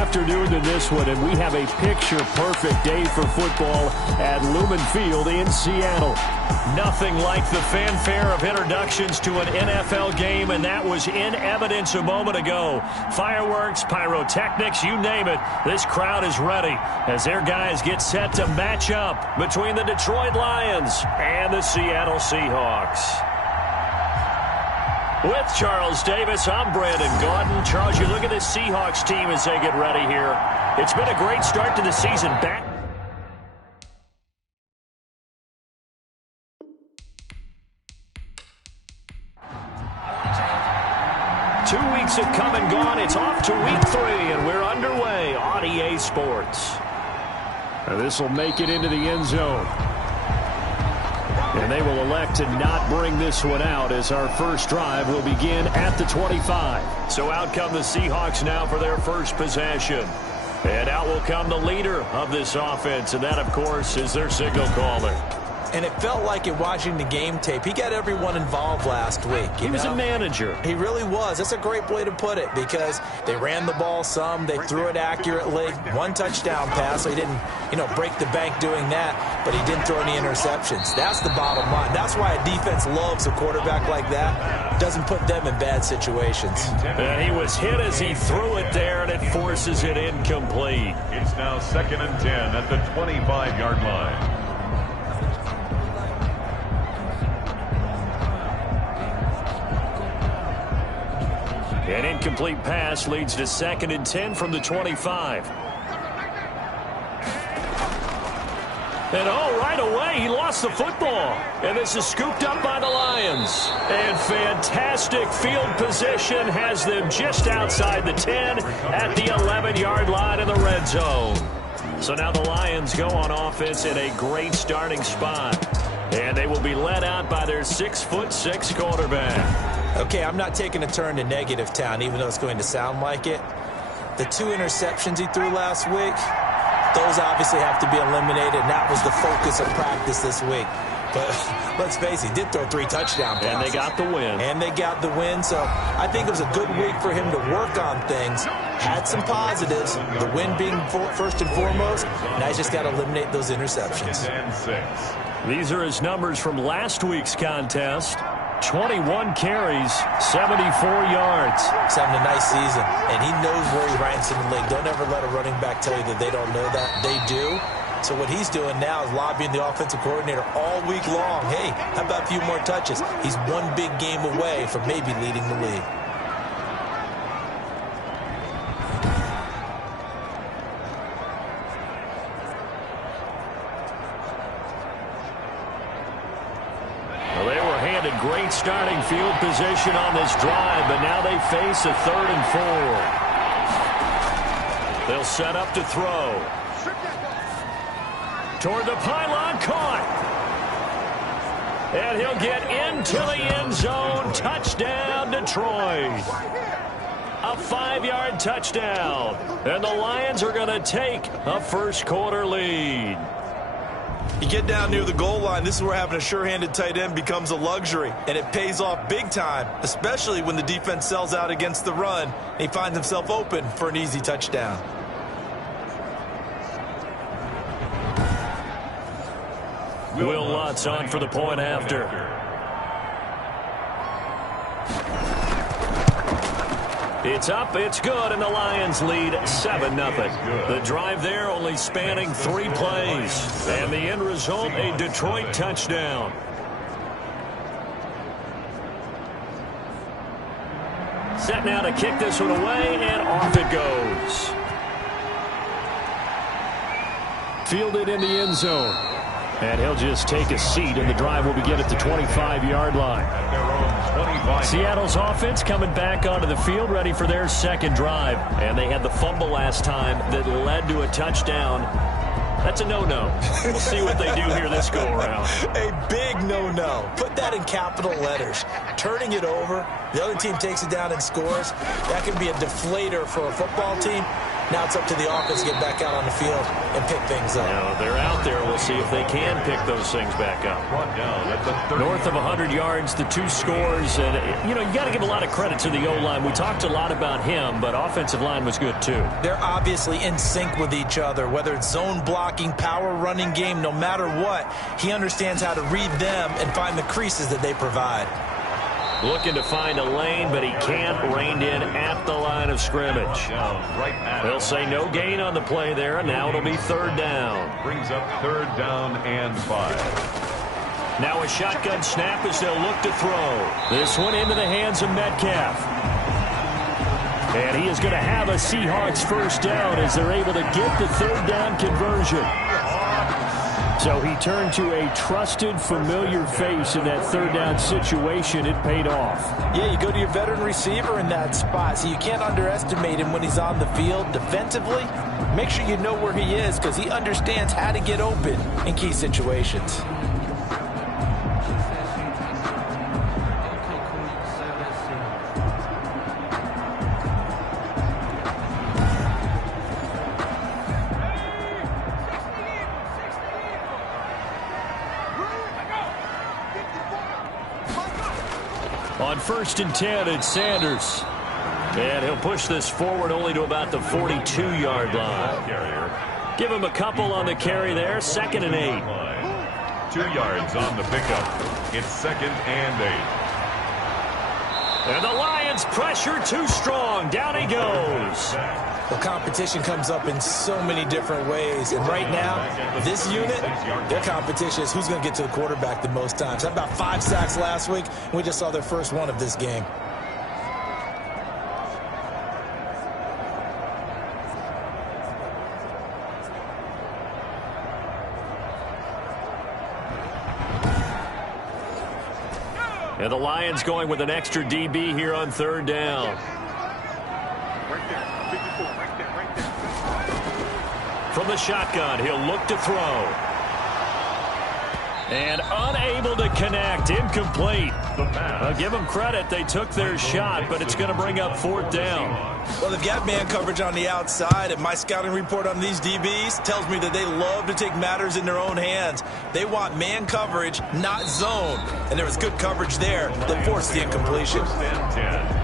afternoon to this one, and we have a picture-perfect day for football at Lumen Field in Seattle. Nothing like the fanfare of introductions to an NFL game, and that was in evidence a moment ago. Fireworks, pyrotechnics, you name it. This crowd is ready as their guys get set to match up between the Detroit Lions and the Seattle Seahawks. With Charles Davis, I'm Brandon Gaudin. Charles, you look at this Seahawks team as they get ready here. It's been a great start to the season. Back. Two weeks have come and gone. It's off to week 3, and we're underway on EA Sports. This will make it into the end zone. And they will elect to not bring this one out as our first drive will begin at the 25. So out come the Seahawks now for their first possession. And out will come the leader of this offense, and that, of course, is their signal caller. And it felt like it watching the game tape. He got everyone involved last week. He was a manager. He really was. That's a great way to put it because they ran the ball some. They threw it accurately. One touchdown pass. So he didn't, break the bank doing that, but he didn't throw any interceptions. That's the bottom line. That's why a defense loves a quarterback like that. Doesn't put them in bad situations. And he was hit as he threw it there, and it forces it incomplete. It's now 2nd and 10 at the 25-yard line. An incomplete pass leads to 2nd and 10 from the 25. And right away, he lost the football. And this is scooped up by the Lions. And fantastic field position has them just outside the 10 at the 11-yard line in the red zone. So now the Lions go on offense in a great starting spot. And they will be led out by their 6'6" quarterback. Okay, I'm not taking a turn to negative town, even though it's going to sound like it. The 2 interceptions he threw last week, those obviously have to be eliminated, and that was the focus of practice this week. But let's face it, he did throw 3 touchdown passes. And they got the win. And they got the win, so I think it was a good week for him to work on things. Had some positives, the win being first and foremost. Now he's just got to eliminate those interceptions. These are his numbers from last week's contest. 21 carries, 74 yards. He's having a nice season, and he knows where he ranks in the league. Don't ever let a running back tell you that they don't know that. They do. So what he's doing now is lobbying the offensive coordinator all week long. Hey, how about a few more touches? He's one big game away from maybe leading the league. Great starting field position on this drive, but now they face a 3rd and 4. They'll set up to throw. Toward the pylon, caught. And he'll get into the end zone. Touchdown, Detroit. A 5-yard touchdown. And the Lions are going to take a first-quarter lead. You get down near the goal line, this is where having a sure-handed tight end becomes a luxury, and it pays off big time, especially when the defense sells out against the run, and he finds himself open for an easy touchdown. Will Lutz on for the point after. It's up, it's good, and the Lions lead 7-0. The drive there only spanning 3 plays. And the end result, a Detroit touchdown. Set now to kick this one away, and off it goes. Fielded in the end zone. And he'll just take a seat, and the drive will begin at the 25-yard line. Seattle's offense coming back onto the field, ready for their second drive. And they had the fumble last time that led to a touchdown. That's a no-no. We'll see what they do here this go-around. A big no-no. Put that in capital letters. Turning it over, the other team takes it down and scores. That can be a deflator for a football team. Now it's up to the offense to get back out on the field and pick things up. Now, they're out there. We'll see if they can pick those things back up. North of 100 yards, the 2 scores. And, you got to give a lot of credit to the O-line. We talked a lot about him, but offensive line was good, too. They're obviously in sync with each other, whether it's zone blocking, power running game, no matter what. He understands how to read them and find the creases that they provide. Looking to find a lane, but he can't. Reined in at the line of scrimmage. They'll say no gain on the play there, and now it'll be 3rd down. Brings up 3rd down and 5. Now a shotgun snap as they'll look to throw. This one into the hands of Metcalf. And he is going to have a Seahawks 1st down as they're able to get the 3rd down conversion. So he turned to a trusted, familiar face in that 3rd down situation. It paid off. Yeah, you go to your veteran receiver in that spot, so you can't underestimate him when he's on the field. Defensively, make sure you know where he is because he understands how to get open in key situations. On 1st and 10, it's Sanders. And he'll push this forward only to about the 42-yard line. Give him a couple on the carry there. 2nd and 8. 2 yards on the pickup. It's 2nd and 8. And the Lions pressure too strong. Down he goes. The competition comes up in so many different ways. And right now, this unit, their competition is who's going to get to the quarterback the most times. Had about 5 sacks last week, and we just saw their first one of this game. And the Lions going with an extra DB here on 3rd down. From the shotgun, he'll look to throw. And unable to connect. Incomplete. I'll give them credit. They took their shot, but it's going to bring up 4th down. Well, they've got man coverage on the outside, and my scouting report on these DBs tells me that they love to take matters in their own hands. They want man coverage, not zone. And there was good coverage there that forced the incompletion. 10.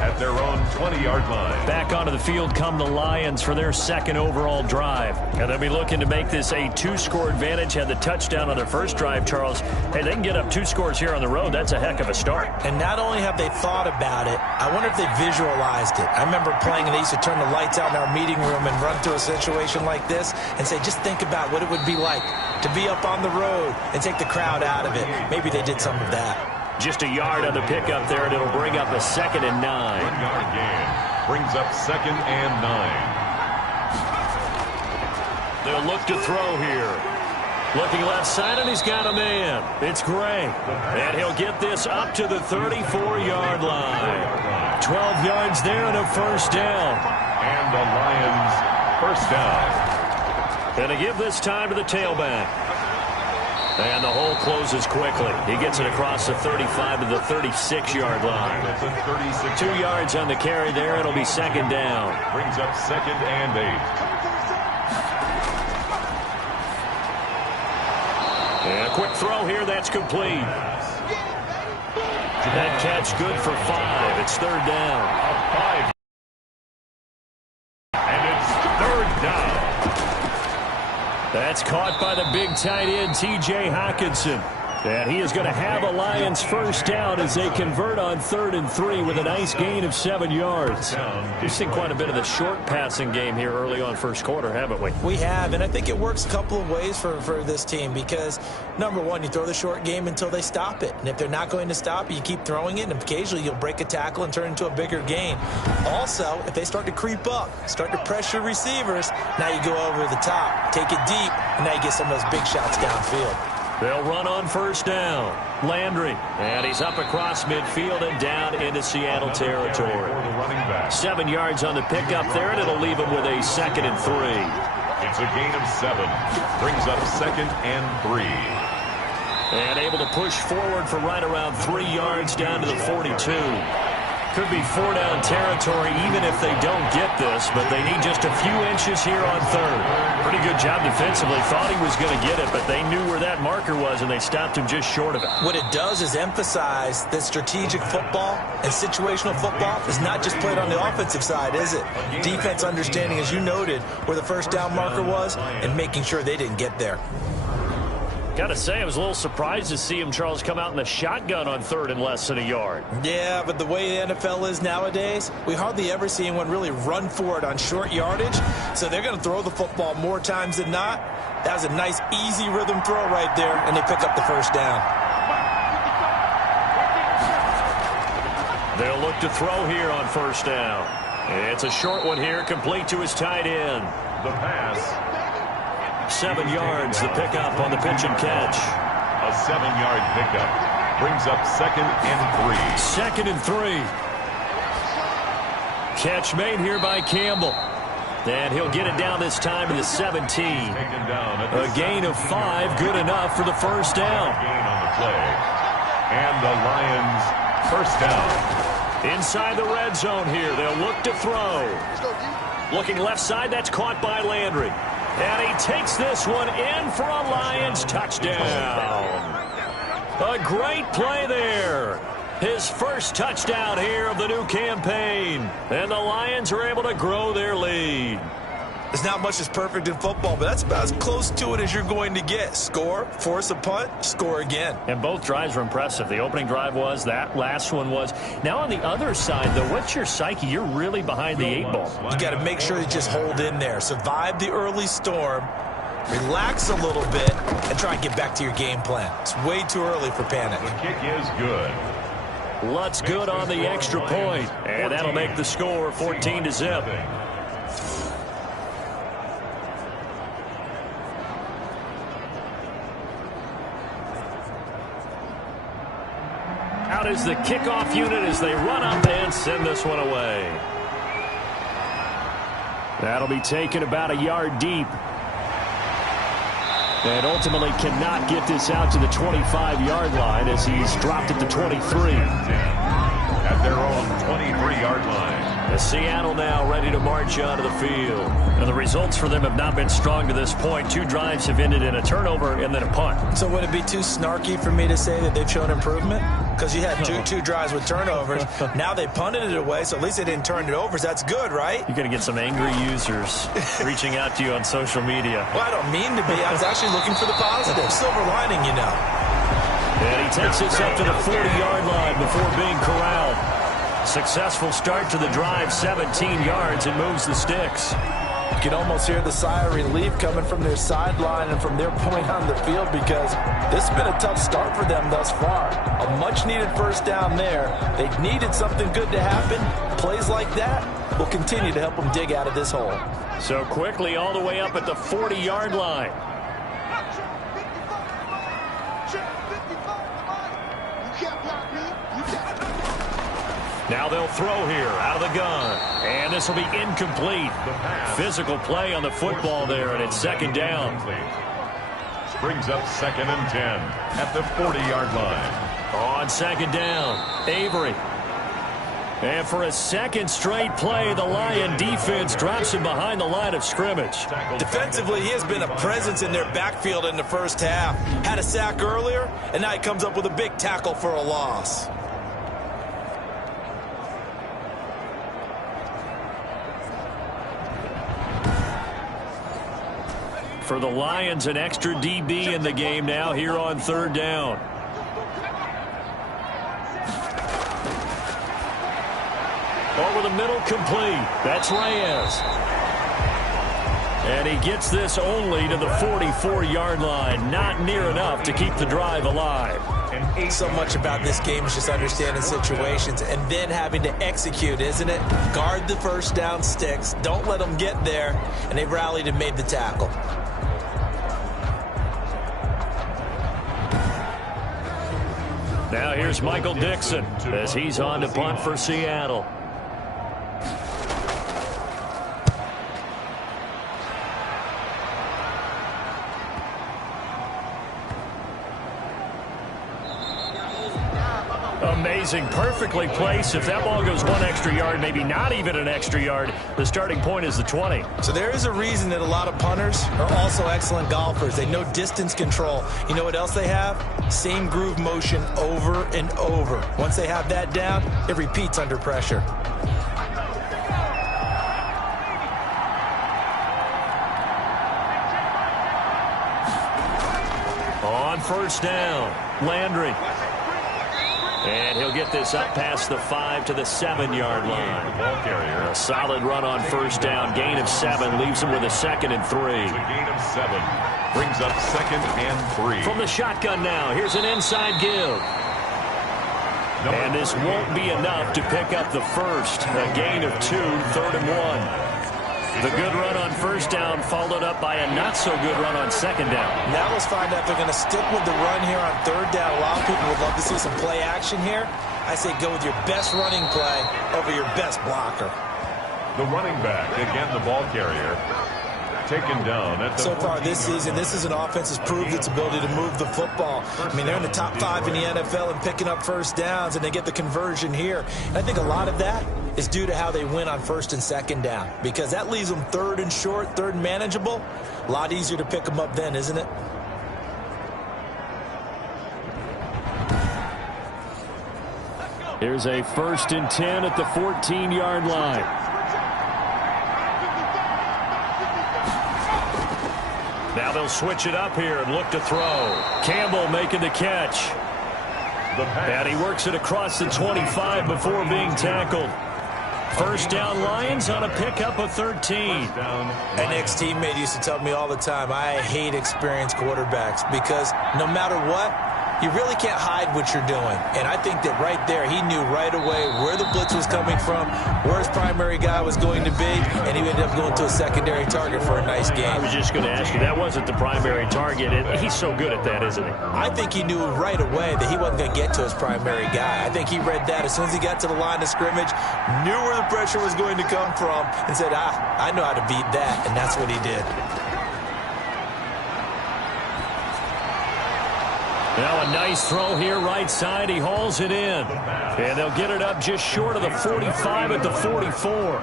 At their own 20-yard line. Back onto the field come the Lions for their 2nd overall drive. And they'll be looking to make this a 2-score advantage. Had the touchdown on their first drive, Charles. Hey, they can get up 2 scores here on the road. That's a heck of a start. And not only have they thought about it, I wonder if they visualized it. I remember playing, and they used to turn the lights out in our meeting room and run through a situation like this and say, just think about what it would be like to be up on the road and take the crowd out of it. Maybe they did some of that. Just a yard on the pickup there, and it'll bring up a 2nd and 9. 1-yard gain brings up 2nd and 9. They'll look to throw here. Looking left side, and he's got a man. It's Gray. And he'll get this up to the 34-yard line. 12 yards there and a 1st down. And the Lions 1st down. And to give this time to the tailback. And the hole closes quickly. He gets it across the 35 to the 36-yard line. 2 yards on the carry there. It'll be 2nd down. Brings up 2nd and 8. And a quick throw here. That's complete. That catch good for 5. It's 3rd down. A 5. And it's 3rd down. That's caught by the big tight end, T.J. Hockenson. And he is going to have a Lions 1st down as they convert on 3rd and 3 with a nice gain of 7 yards. We've seen quite a bit of the short passing game here early on 1st quarter, haven't we? We have, and I think it works a couple of ways for this team because, number one, you throw the short game until they stop it. And if they're not going to stop it, you keep throwing it, and occasionally you'll break a tackle and turn into a bigger gain. Also, if they start to creep up, start to pressure receivers, now you go over the top, take it deep, and now you get some of those big shots downfield. They'll run on 1st down. Landry. And he's up across midfield and down into Seattle territory. 7 yards on the pickup there, and it'll leave him with a 2nd and 3. It's a gain of 7. Brings up 2nd and 3. And able to push forward for right around 3 yards down to the 42. Could be 4-down territory even if they don't get this, but they need just a few inches here on third. Pretty good job defensively. Thought he was going to get it, but they knew where that marker was, and they stopped him just short of it. What it does is emphasize that strategic football and situational football is not just played on the offensive side, is it? Defense understanding, as you noted, where the first down marker was and making sure they didn't get there. Got to say, I was a little surprised to see him, Charles, come out in the shotgun on third and less than a yard. Yeah, but the way the NFL is nowadays, we hardly ever see anyone really run for it on short yardage. So they're going to throw the football more times than not. That was a nice, easy rhythm throw right there, and they pick up the first down. They'll look to throw here on first down. It's a short one here, complete to his tight end. The pass. 7 yards, the pickup on the pitch and catch. A 7-yard pickup brings up 2nd and 3. 2nd and 3. Catch made here by Campbell. And he'll get it down this time to the 17. A gain of 5, good enough for the first down. Gain on the play. And the Lions first down. Inside the red zone here, they'll look to throw. Looking left side, that's caught by Landry. And he takes this one in for a Lions touchdown. A great play there. His first touchdown here of the new campaign. And the Lions are able to grow their lead. There's not much that's perfect in football, but that's about as close to it as you're going to get. Score, force a punt, score again. And both drives were impressive. The opening drive was, that last one was. Now on the other side, though, what's your psyche? You're really behind the 8 ball. You got to make sure you just hold in there. Survive the early storm, relax a little bit, and try and get back to your game plan. It's way too early for panic. The kick is good. Lutz good on the extra point. And that'll make the score 14-0. Out is the kickoff unit as they run up and send this one away. That'll be taken about a yard deep. And ultimately cannot get this out to the 25-yard line as he's dropped it to 23. At their own 23-yard line. Seattle now ready to march onto the field. And the results for them have not been strong to this point. 2 drives have ended in a turnover and then a punt. So would it be too snarky for me to say that they've shown improvement? Because you had two drives with turnovers. Now they punted it away, so at least they didn't turn it over. So that's good, right? You're going to get some angry users reaching out to you on social media. Well, I don't mean to be. I was actually looking for the positive. Silver lining, you know. And he takes this up to the 40-yard line before being corralled. Successful start to the drive, 17 yards, and moves the sticks. You can almost hear the sigh of relief coming from their sideline and from their point on the field because this has been a tough start for them thus far. A much-needed first down there. They needed something good to happen. Plays like that will continue to help them dig out of this hole. So quickly all the way up at the 40-yard line. Now they'll throw here out of the gun. And this will be incomplete. Physical play on the football there, and it's 2nd down. Brings up 2nd and 10 at the 40-yard line. On 2nd down, Avery. And for a second straight play, the Lion defense drops him behind the line of scrimmage. Defensively, he has been a presence in their backfield in the first half. Had a sack earlier, and now he comes up with a big tackle for a loss. For the Lions, an extra DB in the game now here on 3rd down. Over the middle, complete. That's Reyes. And he gets this only to the 44-yard line. Not near enough to keep the drive alive. So much about this game is just understanding situations and then having to execute, isn't it? Guard the first down sticks. Don't let them get there. And they rallied and made the tackle. Now here's Michael Dixon as he's on to punt for Seattle. amazing. Perfectly placed. If that ball goes 1 extra yard, maybe not even an extra yard, the starting point is the 20. So there is a reason that a lot of punters are also excellent golfers. They know distance control. You know what else they have? Same groove motion over and over. Once they have that down, it repeats under pressure. On first down, Landry. And he'll get this up past the 5 to the 7-yard line. Ball carrier. A solid run on first down. Gain of 7 leaves him with a 2nd and 3. A gain of 7 brings up 2nd and 3. From the shotgun now, here's an inside give. And this won't be enough to pick up the first. A gain of 2, 3rd and 1. The good run on first down followed up by a not-so-good run on second down. Now let's find out if they're going to stick with the run here on third down. A lot of people would love to see some play action here. I say go with your best running play over your best blocker. The running back, again the ball carrier, taken down at the so far this season, this is an offense that's proved its ability to move the football. I mean, they're in the top 5 in the NFL and picking up first downs, and they get the conversion here. And I think a lot of that is due to how they win on first and second down, because that leaves them 3rd and short, 3rd and manageable. A lot easier to pick them up then, isn't it? Here's a 1st and 10 at the 14-yard line. Now they'll switch it up here and look to throw. Campbell making the catch. And he works it across the 25 before being tackled. First down Lions on a pickup of 13. An ex-teammate used to tell me all the time, I hate experienced quarterbacks because no matter what, you really can't hide what you're doing. And I think that right there, he knew right away where the blitz was coming from, where his primary guy was going to be, and he ended up going to a secondary target for a nice game. I was just going to ask you, that wasn't the primary target. He's so good at that, isn't he? I think he knew right away that he wasn't going to get to his primary guy. I think he read that as soon as he got to the line of scrimmage, knew where the pressure was going to come from, and said, I know how to beat that, and that's what he did. Now a nice throw here, right side. He hauls it in. And they'll get it up just short of the 45 at the 44.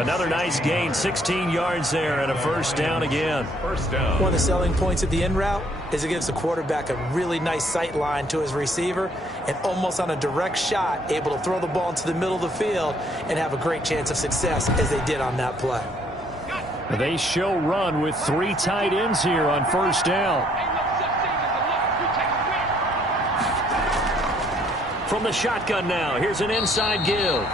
Another nice gain, 16 yards there, and a first down again. First down. One of the selling points at the end route is it gives the quarterback a really nice sight line to his receiver and almost on a direct shot, able to throw the ball into the middle of the field and have a great chance of success as they did on that play. They show run with 3 tight ends here on first down. From the shotgun now, here's an inside give.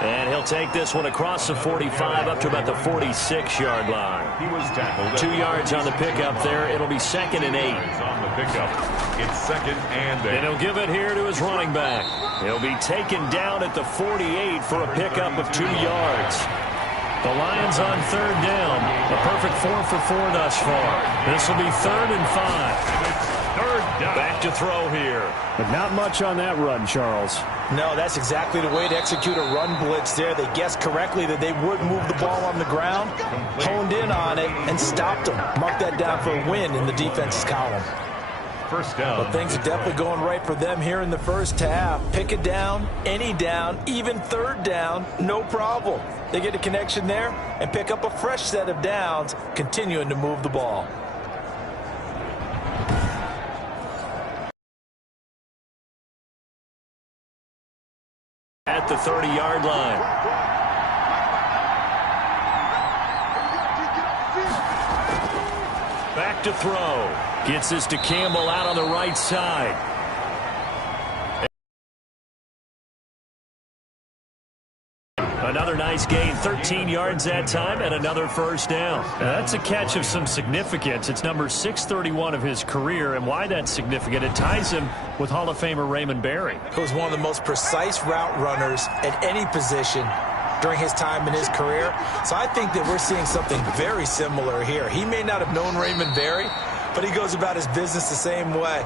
And he'll take this one across the 45 up to about the 46-yard line. He was tackled. 2 yards on the pickup there. It'll be 2nd and 8. On the pickup, it's 2nd and 8. And he'll give it here to his running back. He'll be taken down at the 48 for a pickup of 2 yards. The Lions on third down. A perfect 4 for 4 thus far. This will be 3rd and 5. Back to throw here. But not much on that run, Charles. No, that's exactly the way to execute a run blitz there. They guessed correctly that they would move the ball on the ground, honed in on it, and stopped them. Mark that down for a win in the defense's column. First down. But things are definitely going right for them here in the first half. Pick it down, any down, even third down, no problem. They get a connection there and pick up a fresh set of downs, continuing to move the ball. At the 30-yard line. Back to throw. Gets this to Campbell out on the right side. Another nice gain, 13 yards that time, and another first down. Now, that's a catch of some significance. It's number 631 of his career, and why that's significant, it ties him with Hall of Famer Raymond Berry. He was one of the most precise route runners at any position during his time in his career. So I think that we're seeing something very similar here. He may not have known Raymond Berry, but he goes about his business the same way.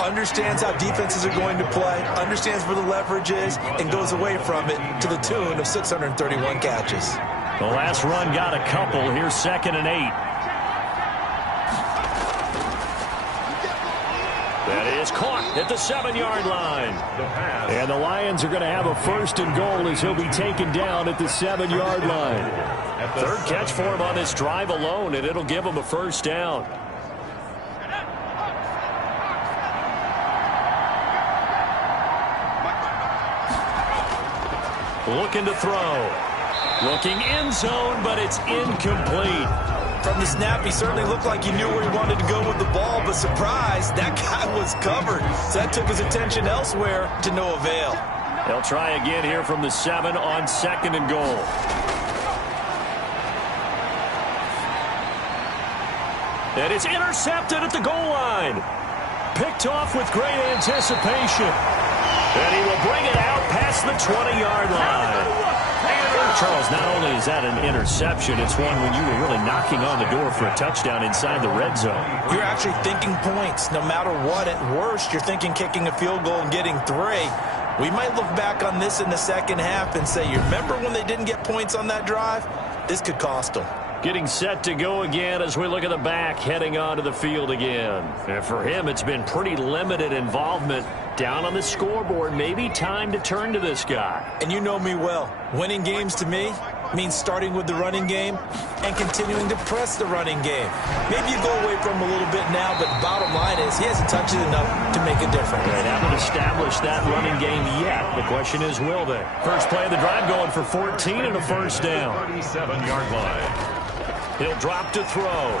Understands how defenses are going to play, understands where the leverage is, and goes away from it to the tune of 631 catches. The last run got a couple. Here's 2nd and 8. That is caught at the 7-yard line. And the Lions are going to have a 1st and goal as he'll be taken down at the 7-yard line. 3rd catch for him on this drive alone, and it'll give him a 1st down. Looking to throw. Looking end zone, but it's incomplete. From the snap, he certainly looked like he knew where he wanted to go with the ball, but surprise, that guy was covered. So that took his attention elsewhere to no avail. They'll try again here from the 7 on 2nd and goal. And it's intercepted at the goal line. Picked off with great anticipation. And he will bring it out past the 20-yard line. Charles, not only is that an interception, it's one when you were really knocking on the door for a touchdown inside the red zone. You're actually thinking points. No matter what, at worst, you're thinking kicking a field goal and getting 3. We might look back on this in the second half and say, you remember when they didn't get points on that drive? This could cost them. Getting set to go again as we look at the back, heading onto the field again. And for him, it's been pretty limited involvement down on the scoreboard. Maybe time to turn to this guy. And you know me well. Winning games to me means starting with the running game and continuing to press the running game. Maybe you go away from him a little bit now, but bottom line is he hasn't touched it enough to make a difference. They haven't established that running game yet. The question is, will they? First play of the drive going for 14 and a 1st down. 37-yard line. He'll drop to throw.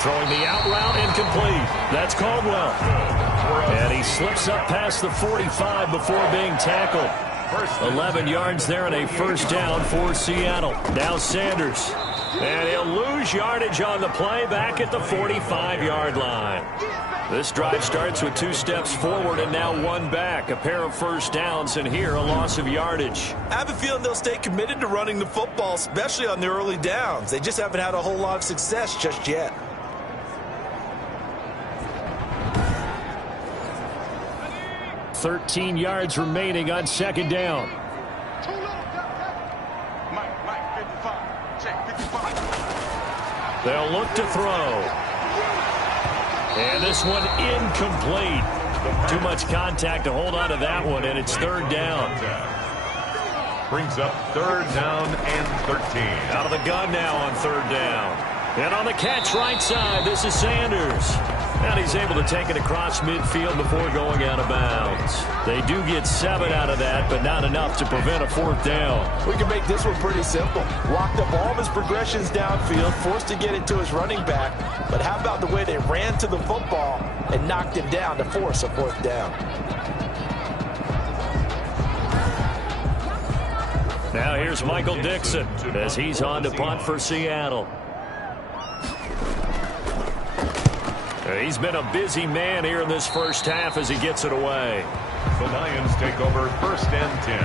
Throwing the out route, incomplete. That's Caldwell. And he slips up past the 45 before being tackled. 11 yards there and a 1st down for Seattle. Now Sanders. And he'll lose yardage on the play back at the 45-yard line. This drive starts with 2 steps forward and now 1 back. A pair of 1st downs, and here a loss of yardage. I have a feeling they'll stay committed to running the football, especially on the early downs. They just haven't had a whole lot of success just yet. $13 yards remaining on 2nd down. They'll look to throw. And this one incomplete. Too much contact to hold on to that one, and it's 3rd down. Brings up 3rd down and 13. Out of the gun now on 3rd down. And on the catch right side, this is Sanders. And he's able to take it across midfield before going out of bounds. They do get 7 out of that, but not enough to prevent a 4th down. We can make this one pretty simple. Locked up all of his progressions downfield, forced to get it to his running back. But how about the way they ran to the football and knocked him down to force a 4th down? Now here's Michael Dixon as he's on to punt for Seattle. He's been a busy man here in this 1st half as he gets it away. The Lions take over 1st and 10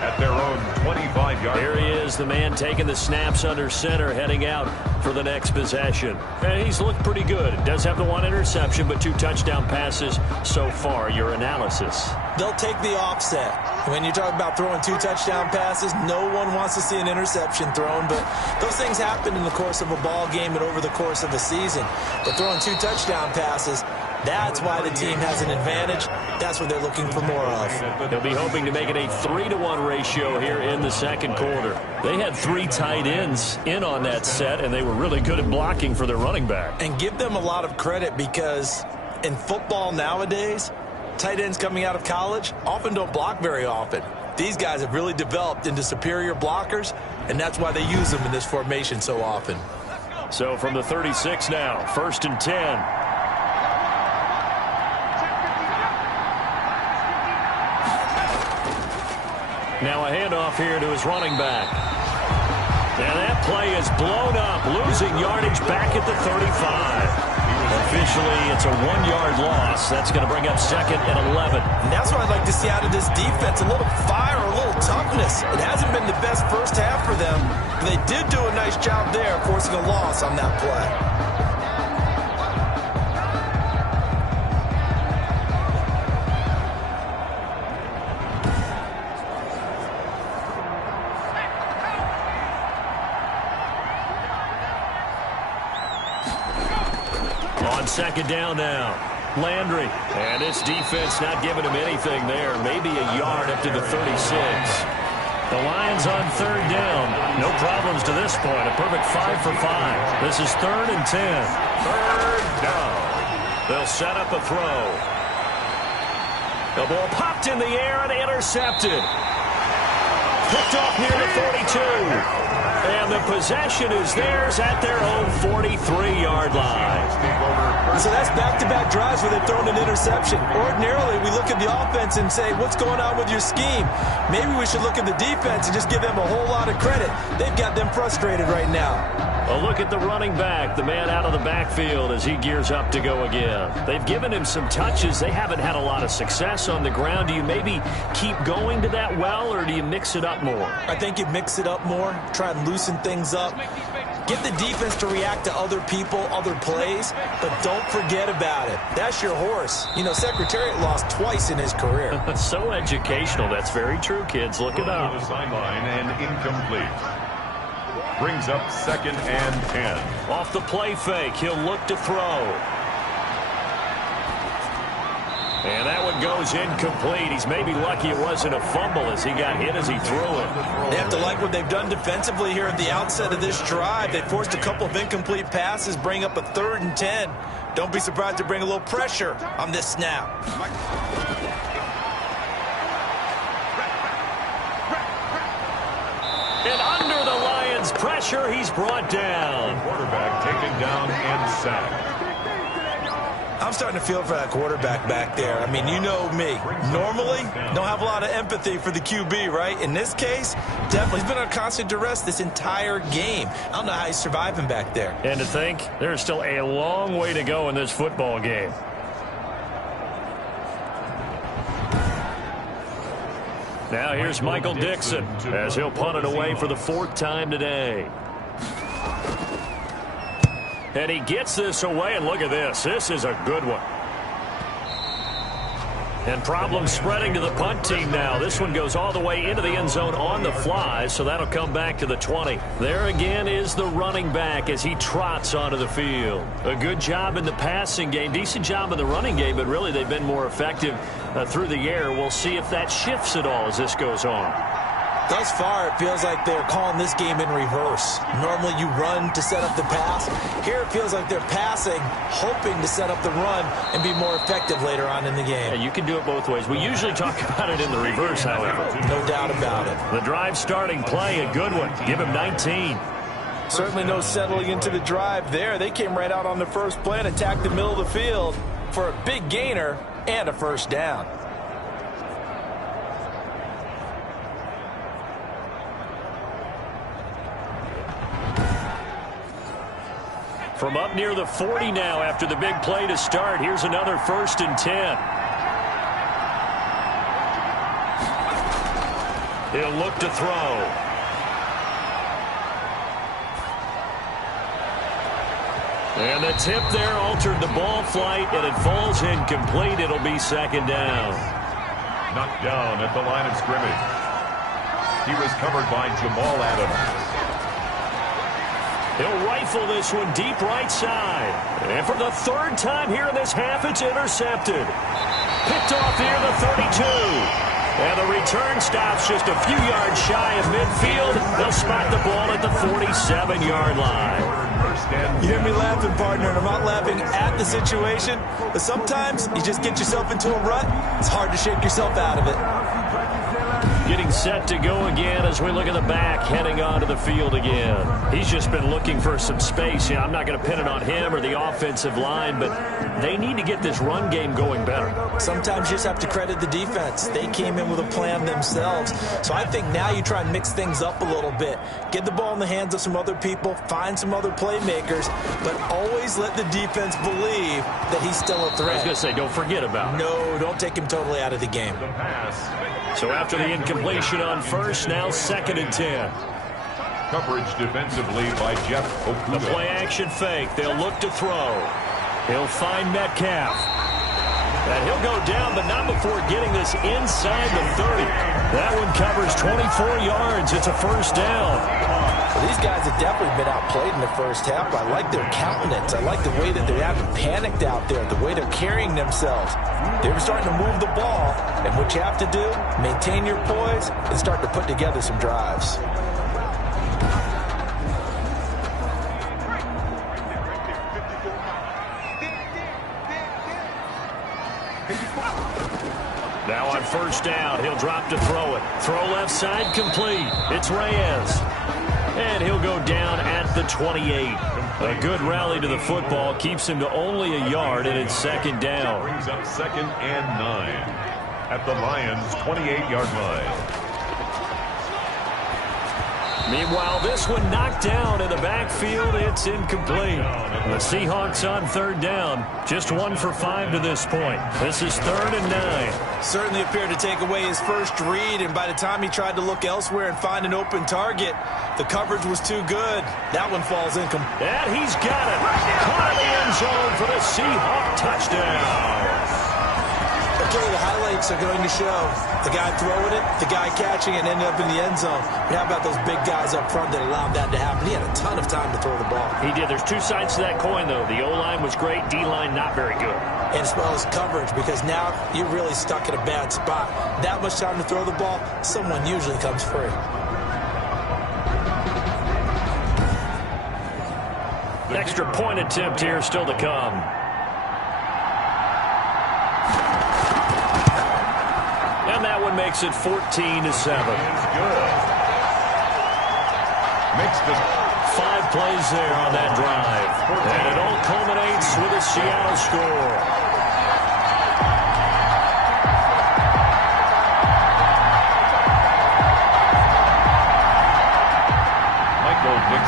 at their own 25-yard line. Here he is, the man taking the snaps under center, heading out for the next possession. And he's looked pretty good. Does have the 1 interception, but 2 touchdown passes so far. Your analysis? They'll take the offset. When you talk about throwing 2 touchdown passes, no one wants to see an interception thrown, but those things happen in the course of a ball game and over the course of a season. But throwing 2 touchdown passes, that's why the team has an advantage. That's what they're looking for more of. They'll be hoping to make it a 3-to-1 ratio here in the 2nd quarter. They had 3 tight ends in on that set, and they were really good at blocking for their running back. And give them a lot of credit because in football nowadays, tight ends coming out of college often don't block very often. These guys have really developed into superior blockers, and that's why they use them in this formation so often. So from the 36 now, 1st and 10. Now a handoff here to his running back. And that play is blown up, losing yardage back at the 35. Officially, it's a 1-yard loss. That's going to bring up 2nd and 11. And that's what I'd like to see out of this defense, a little fire, a little toughness. It hasn't been the best 1st half for them. They did do a nice job there, forcing a loss on that play. On second down now. Landry. And this defense not giving him anything there. Maybe a yard up to the 36. The Lions on third down. No problems to this point. A perfect 5 for 5. This is 3rd and 10. Third down. They'll set up a throw. The ball popped in the air and intercepted. Picked off near the 42. And the possession is theirs at their own 43-yard line. So that's back-to-back drives where they've thrown an interception. Ordinarily, we look at the offense and say, what's going on with your scheme? Maybe we should look at the defense and just give them a whole lot of credit. They've got them frustrated right now. A look at the running back, the man out of the backfield as he gears up to go again. They've given him some touches. They haven't had a lot of success on the ground. Do you maybe keep going to that well, or do you mix it up more? I think you mix it up more, try and loosen things up. Get the defense to react to other people, other plays, but don't forget about it. That's your horse. You know, Secretariat lost twice in his career. So educational. That's very true, kids. Look it up. The sideline and incomplete. Brings up 2nd and 10. Off the play fake, he'll look to throw. And that one goes incomplete. He's maybe lucky it wasn't a fumble as he got hit as he threw it. They have to like what they've done defensively here at the outset of this drive. They forced a couple of incomplete passes, bring up a 3rd and 10. Don't be surprised to bring a little pressure on this snap. And under the Lions' pressure, he's brought down. Quarterback taken down and sacked. I'm starting to feel for that quarterback back there. I mean, you know me. Normally, don't have a lot of empathy for the QB, right? In this case, definitely. He's been under constant duress this entire game. I don't know how he's surviving back there. And to think, there's still a long way to go in this football game. Now here's Michael Dixon as he'll punt it away for the 4th time today. And he gets this away, and look at this. This is a good one. And problems spreading to the punt team now. This one goes all the way into the end zone on the fly, so that'll come back to the 20. There again is the running back as he trots onto the field. A good job in the passing game, decent job in the running game, but really they've been more effective through the air. We'll see if that shifts at all as this goes on. Thus far, it feels like they're calling this game in reverse. Normally you run to set up the pass. Here it feels like they're passing, hoping to set up the run and be more effective later on in the game. Yeah, you can do it both ways. We usually talk about it in the reverse, however. No doubt about it. The drive starting play, a good one. Give him 19. Certainly no settling into the drive there. They came right out on the first play and attacked the middle of the field for a big gainer and a 1st down. From up near the 40 now after the big play to start. Here's another 1st and 10. He'll look to throw. And the tip there altered the ball flight, and it falls incomplete. It'll be 2nd down. Knocked down at the line of scrimmage. He was covered by Jamal Adams. He'll rifle this one deep right side. And for the 3rd time here in this half, it's intercepted. Picked off near the 32. And the return stops just a few yards shy of midfield. They'll spot the ball at the 47-yard line. You hear me laughing, partner, and I'm not laughing at the situation. But sometimes you just get yourself into a rut. It's hard to shake yourself out of it. Getting set to go again as we look at the back, heading onto the field again. He's just been looking for some space. I'm not going to pin it on him or the offensive line, but they need to get this run game going better. Sometimes you just have to credit the defense. They came in with a plan themselves. So I think now you try and mix things up a little bit. Get the ball in the hands of some other people, find some other playmakers, but always let the defense believe that he's still a threat. I was going to say, don't forget about it. No, don't take him totally out of the game. The pass. So after the incompletion on 1st, now 2nd and 10. Coverage defensively by Jeff Okuda. The play-action fake. They'll look to throw. He'll find Metcalf. And he'll go down, but not before getting this inside the 30. That one covers 24 yards. It's a 1st down. Well, these guys have definitely been outplayed in the first half. I like their countenance. I like the way that they haven't panicked out there, the way they're carrying themselves. They were starting to move the ball, and what you have to do, maintain your poise and start to put together some drives. Now on first down, he'll drop to throw it. Throw left side, complete. It's Reyes. And he'll go down at the 28. A good rally to the football keeps him to only a yard, and it's second down. Brings up 2nd and 9 at the Lions' 28-yard line. Meanwhile, this one knocked down in the backfield. It's incomplete. The Seahawks on third down. Just 1 for 5 to this point. This is 3rd and 9. Certainly appeared to take away his first read, and by the time he tried to look elsewhere and find an open target, the coverage was too good. That one falls incomplete. And he's got it. Caught in the end zone for the Seahawk touchdown. Okay, the highlights are going to show the guy throwing it, the guy catching it, ended up in the end zone. But how about those big guys up front that allowed that to happen? He had a ton of time to throw the ball. He did. There's two sides to that coin, though. The O-line was great. D-line not very good. And as well as coverage, because now you're really stuck in a bad spot. That much time to throw the ball, someone usually comes free. Extra point attempt here still to come. And that one makes it 14-7. Good. Makes the 5 plays there on that drive. And it all culminates with a Seattle score.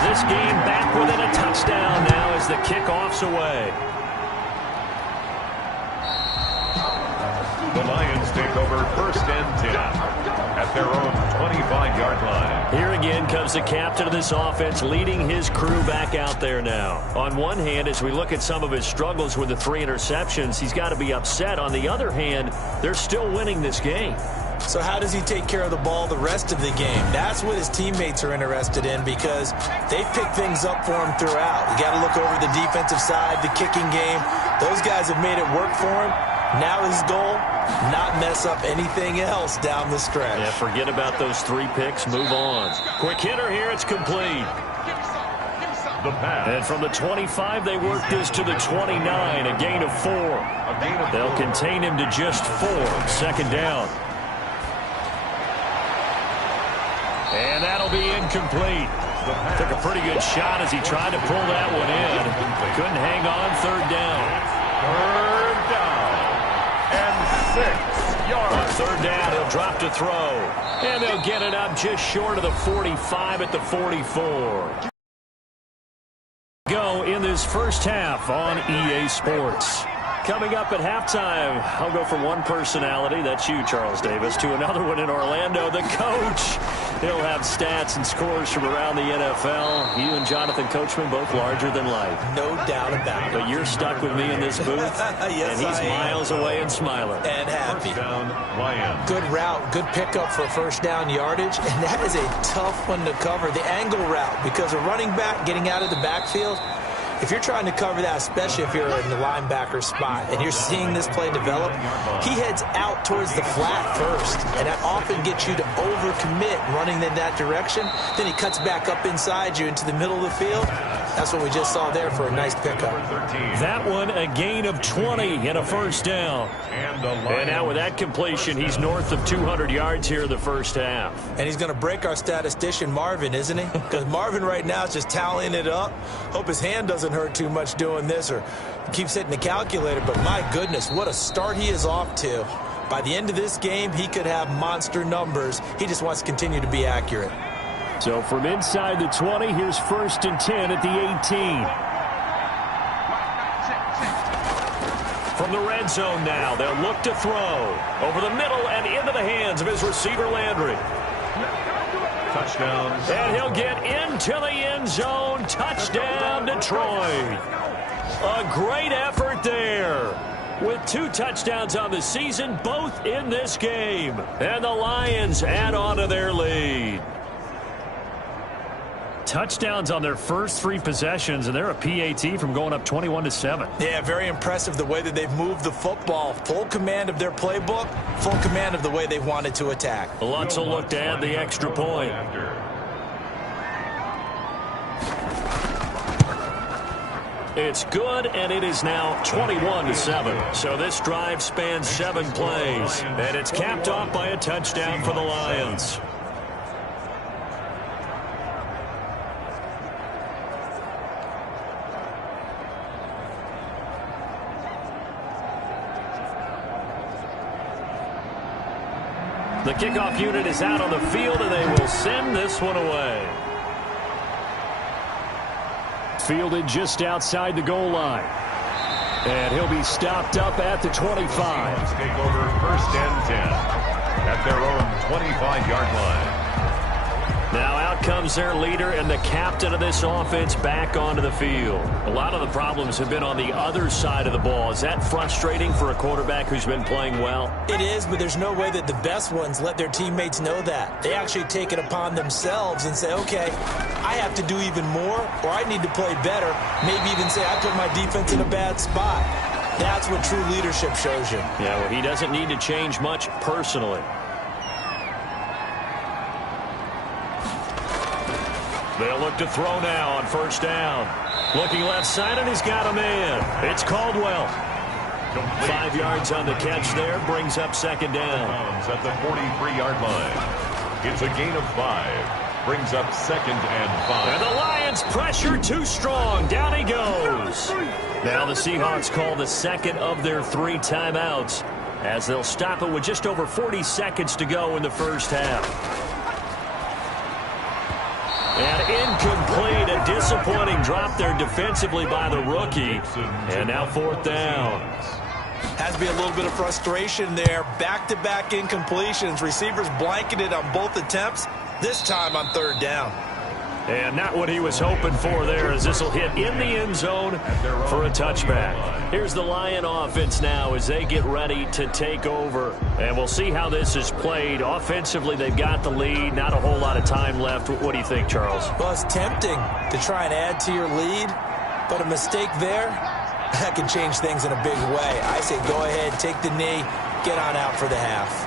This game back within a touchdown now as the kickoff's away. The Lions take over 1st and 10 at their own 25-yard line. Here again comes the captain of this offense leading his crew back out there now. On one hand, as we look at some of his struggles with the 3 interceptions, he's got to be upset. On the other hand, they're still winning this game. So how does he take care of the ball the rest of the game? That's what his teammates are interested in, because they pick things up for him throughout. You got to look over the defensive side, the kicking game. Those guys have made it work for him. Now his goal, not mess up anything else down the stretch. Yeah, forget about those 3 picks. Move on. Quick hitter here. It's complete. The pass. And from the 25, they work this to the 29, a gain of 4. They'll contain him to just 4. Second down. And that'll be incomplete. Took a pretty good shot as he tried to pull that one in. Couldn't hang on. Third down. 3rd down and 6 yards. On third down, he'll drop to throw. And they'll get it up just short of the 45 at the 44. Go in this first half on EA Sports. Coming up at halftime, I'll go from one personality, that's you, Charles Davis, to another one in Orlando, the coach. He'll have stats and scores from around the NFL. You and Jonathan Coachman, both larger than life. No doubt about it. But you're stuck with me in this booth, yes, and he's miles away and smiling. And happy. First down, Lions. Good route, good pickup for first down yardage, and that is a tough one to cover, the angle route, because a running back getting out of the backfield, if you're trying to cover that, especially if you're in the linebacker spot and you're seeing this play develop, he heads out towards the flat first, and that often gets you to overcommit running in that direction. Then he cuts back up inside you into the middle of the field. That's what we just saw there for a nice pickup. That one, a gain of 20 and a first down. And now with that completion, he's north of 200 yards here in the first half. And he's going to break our statistician, Marvin, isn't he? Because Marvin right now is just tallying it up. Hope his hand doesn't hurt too much doing this, or keeps hitting the calculator. But my goodness, what a start he is off to. By the end of this game, he could have monster numbers. He just wants to continue to be accurate. So from inside the 20, here's 1st and 10 at the 18. From the red zone now, they'll look to throw. Over the middle and into the hands of his receiver, Landry. Touchdown. And he'll get into the end zone. Touchdown, Detroit. A great effort there. With 2 touchdowns on the season, both in this game. And the Lions add on to their lead. touchdowns on their first 3 possessions, and they're a PAT from going up 21-7. Yeah, very impressive the way that they've moved the football. Full command of their playbook, full command of the way they wanted to attack. Lutz will look to add the extra point. It's good, and it is now 21-7. So this drive spans 7 plays, and it's capped off by a touchdown for the Lions. The kickoff unit is out on the field, and they will send this one away. Fielded just outside the goal line. And he'll be stopped up at the 25. Take over 1st and 10 at their own 25-yard line. Now out comes their leader and the captain of this offense back onto the field. A lot of the problems have been on the other side of the ball. Is that frustrating for a quarterback who's been playing well? It is, but there's no way that the best ones let their teammates know that. They actually take it upon themselves and say, okay, I have to do even more, or I need to play better. Maybe even say, I put my defense in a bad spot. That's what true leadership shows you. Yeah, well, he doesn't need to change much personally. They'll look to throw now on 1st down. Looking left side, and he's got a man. It's Caldwell. 5 yards on the catch there, brings up 2nd down. At the 43-yard line. It's a gain of 5. Brings up 2nd and 5. And the Lions pressure too strong. Down he goes. Now the Seahawks call the 2nd of their 3 timeouts as they'll stop it with just over 40 seconds to go in the first half. And incomplete, a disappointing drop there defensively by the rookie. And now 4th down. Has to be a little bit of frustration there. Back-to-back incompletions. Receivers blanketed on both attempts, this time on 3rd down. And not what he was hoping for there, as this will hit in the end zone for a touchback. Here's the Lion offense now as they get ready to take over. And we'll see how this is played. Offensively, they've got the lead. Not a whole lot of time left. What do you think, Charles? Well, it's tempting to try and add to your lead, but a mistake there, that can change things in a big way. I say go ahead, take the knee, get on out for the half.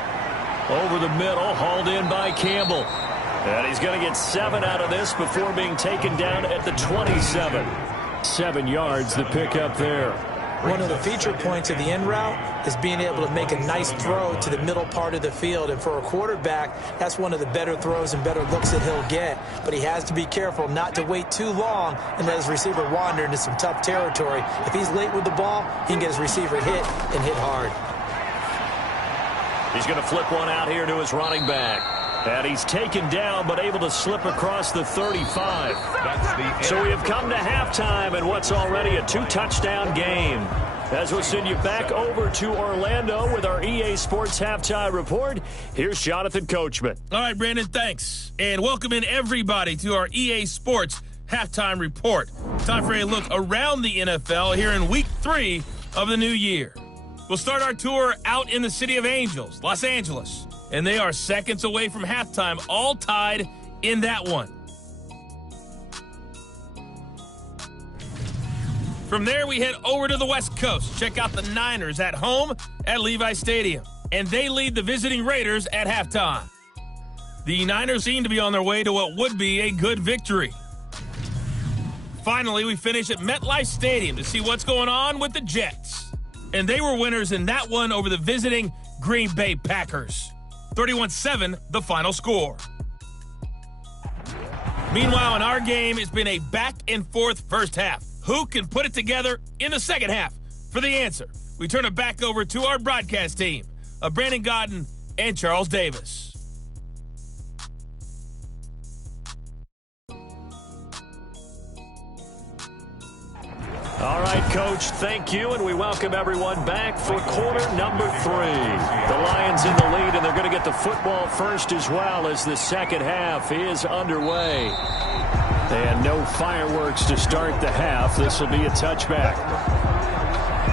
Over the middle, hauled in by Campbell. And he's going to get 7 out of this before being taken down at the 27. 7 yards, the pickup there. One of the feature points of the end route is being able to make a nice throw to the middle part of the field. And for a quarterback, that's one of the better throws and better looks that he'll get. But he has to be careful not to wait too long and let his receiver wander into some tough territory. If he's late with the ball, he can get his receiver hit and hit hard. He's going to flip one out here to his running back. And he's taken down, but able to slip across the 35. So we have come to halftime in what's already a 2-touchdown game. As we'll send you back over to Orlando with our EA Sports Halftime Report, here's Jonathan Coachman. All right, Brandon, thanks. And welcome in everybody to our EA Sports Halftime Report. Time for a look around the NFL here in Week 3 of the new year. We'll start our tour out in the City of Angels, Los Angeles. And they are seconds away from halftime, all tied in that one. From there, we head over to the West Coast. Check out the Niners at home at Levi Stadium. And they lead the visiting Raiders at halftime. The Niners seem to be on their way to what would be a good victory. Finally, we finish at MetLife Stadium to see what's going on with the Jets. And they were winners in that one over the visiting Green Bay Packers. 31-7, the final score. Meanwhile, in our game, it's been a back-and-forth first half. Who can put it together in the second half? For the answer, we turn it back over to our broadcast team of Brandon Godden and Charles Davis. All right, Coach, thank you, and we welcome everyone back for quarter number 3. The Lions in the lead, and they're going to get the football first as well as the second half is underway. And no fireworks to start the half. This will be a touchback.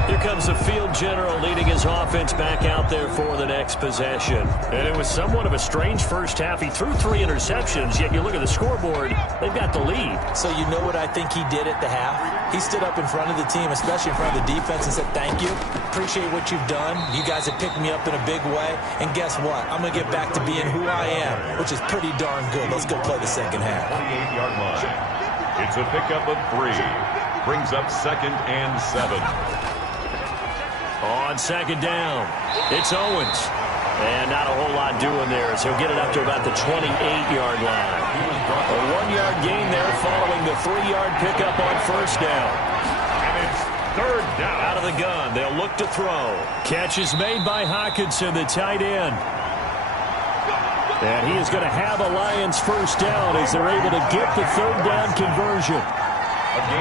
Here comes the field general leading his offense back out there for the next possession. And it was somewhat of a strange first half. He threw 3 interceptions, yet you look at the scoreboard, they've got the lead. So you know what I think he did at the half? He stood up in front of the team, especially in front of the defense, and said, thank you. Appreciate what you've done. You guys have picked me up in a big way. And guess what? I'm going to get back to being who I am, which is pretty darn good. Let's go play the second half. 28-yard line. It's a pickup of 3. Brings up 2nd and 7. On second down, it's Owens. And not a whole lot doing there as he'll get it up to about the 28-yard line. A 1-yard gain there following the 3-yard pickup on first down. And it's 3rd down. Out of the gun, they'll look to throw. Catch is made by Hockenson, the tight end. And he is going to have a Lions first down as they're able to get the 3rd down conversion.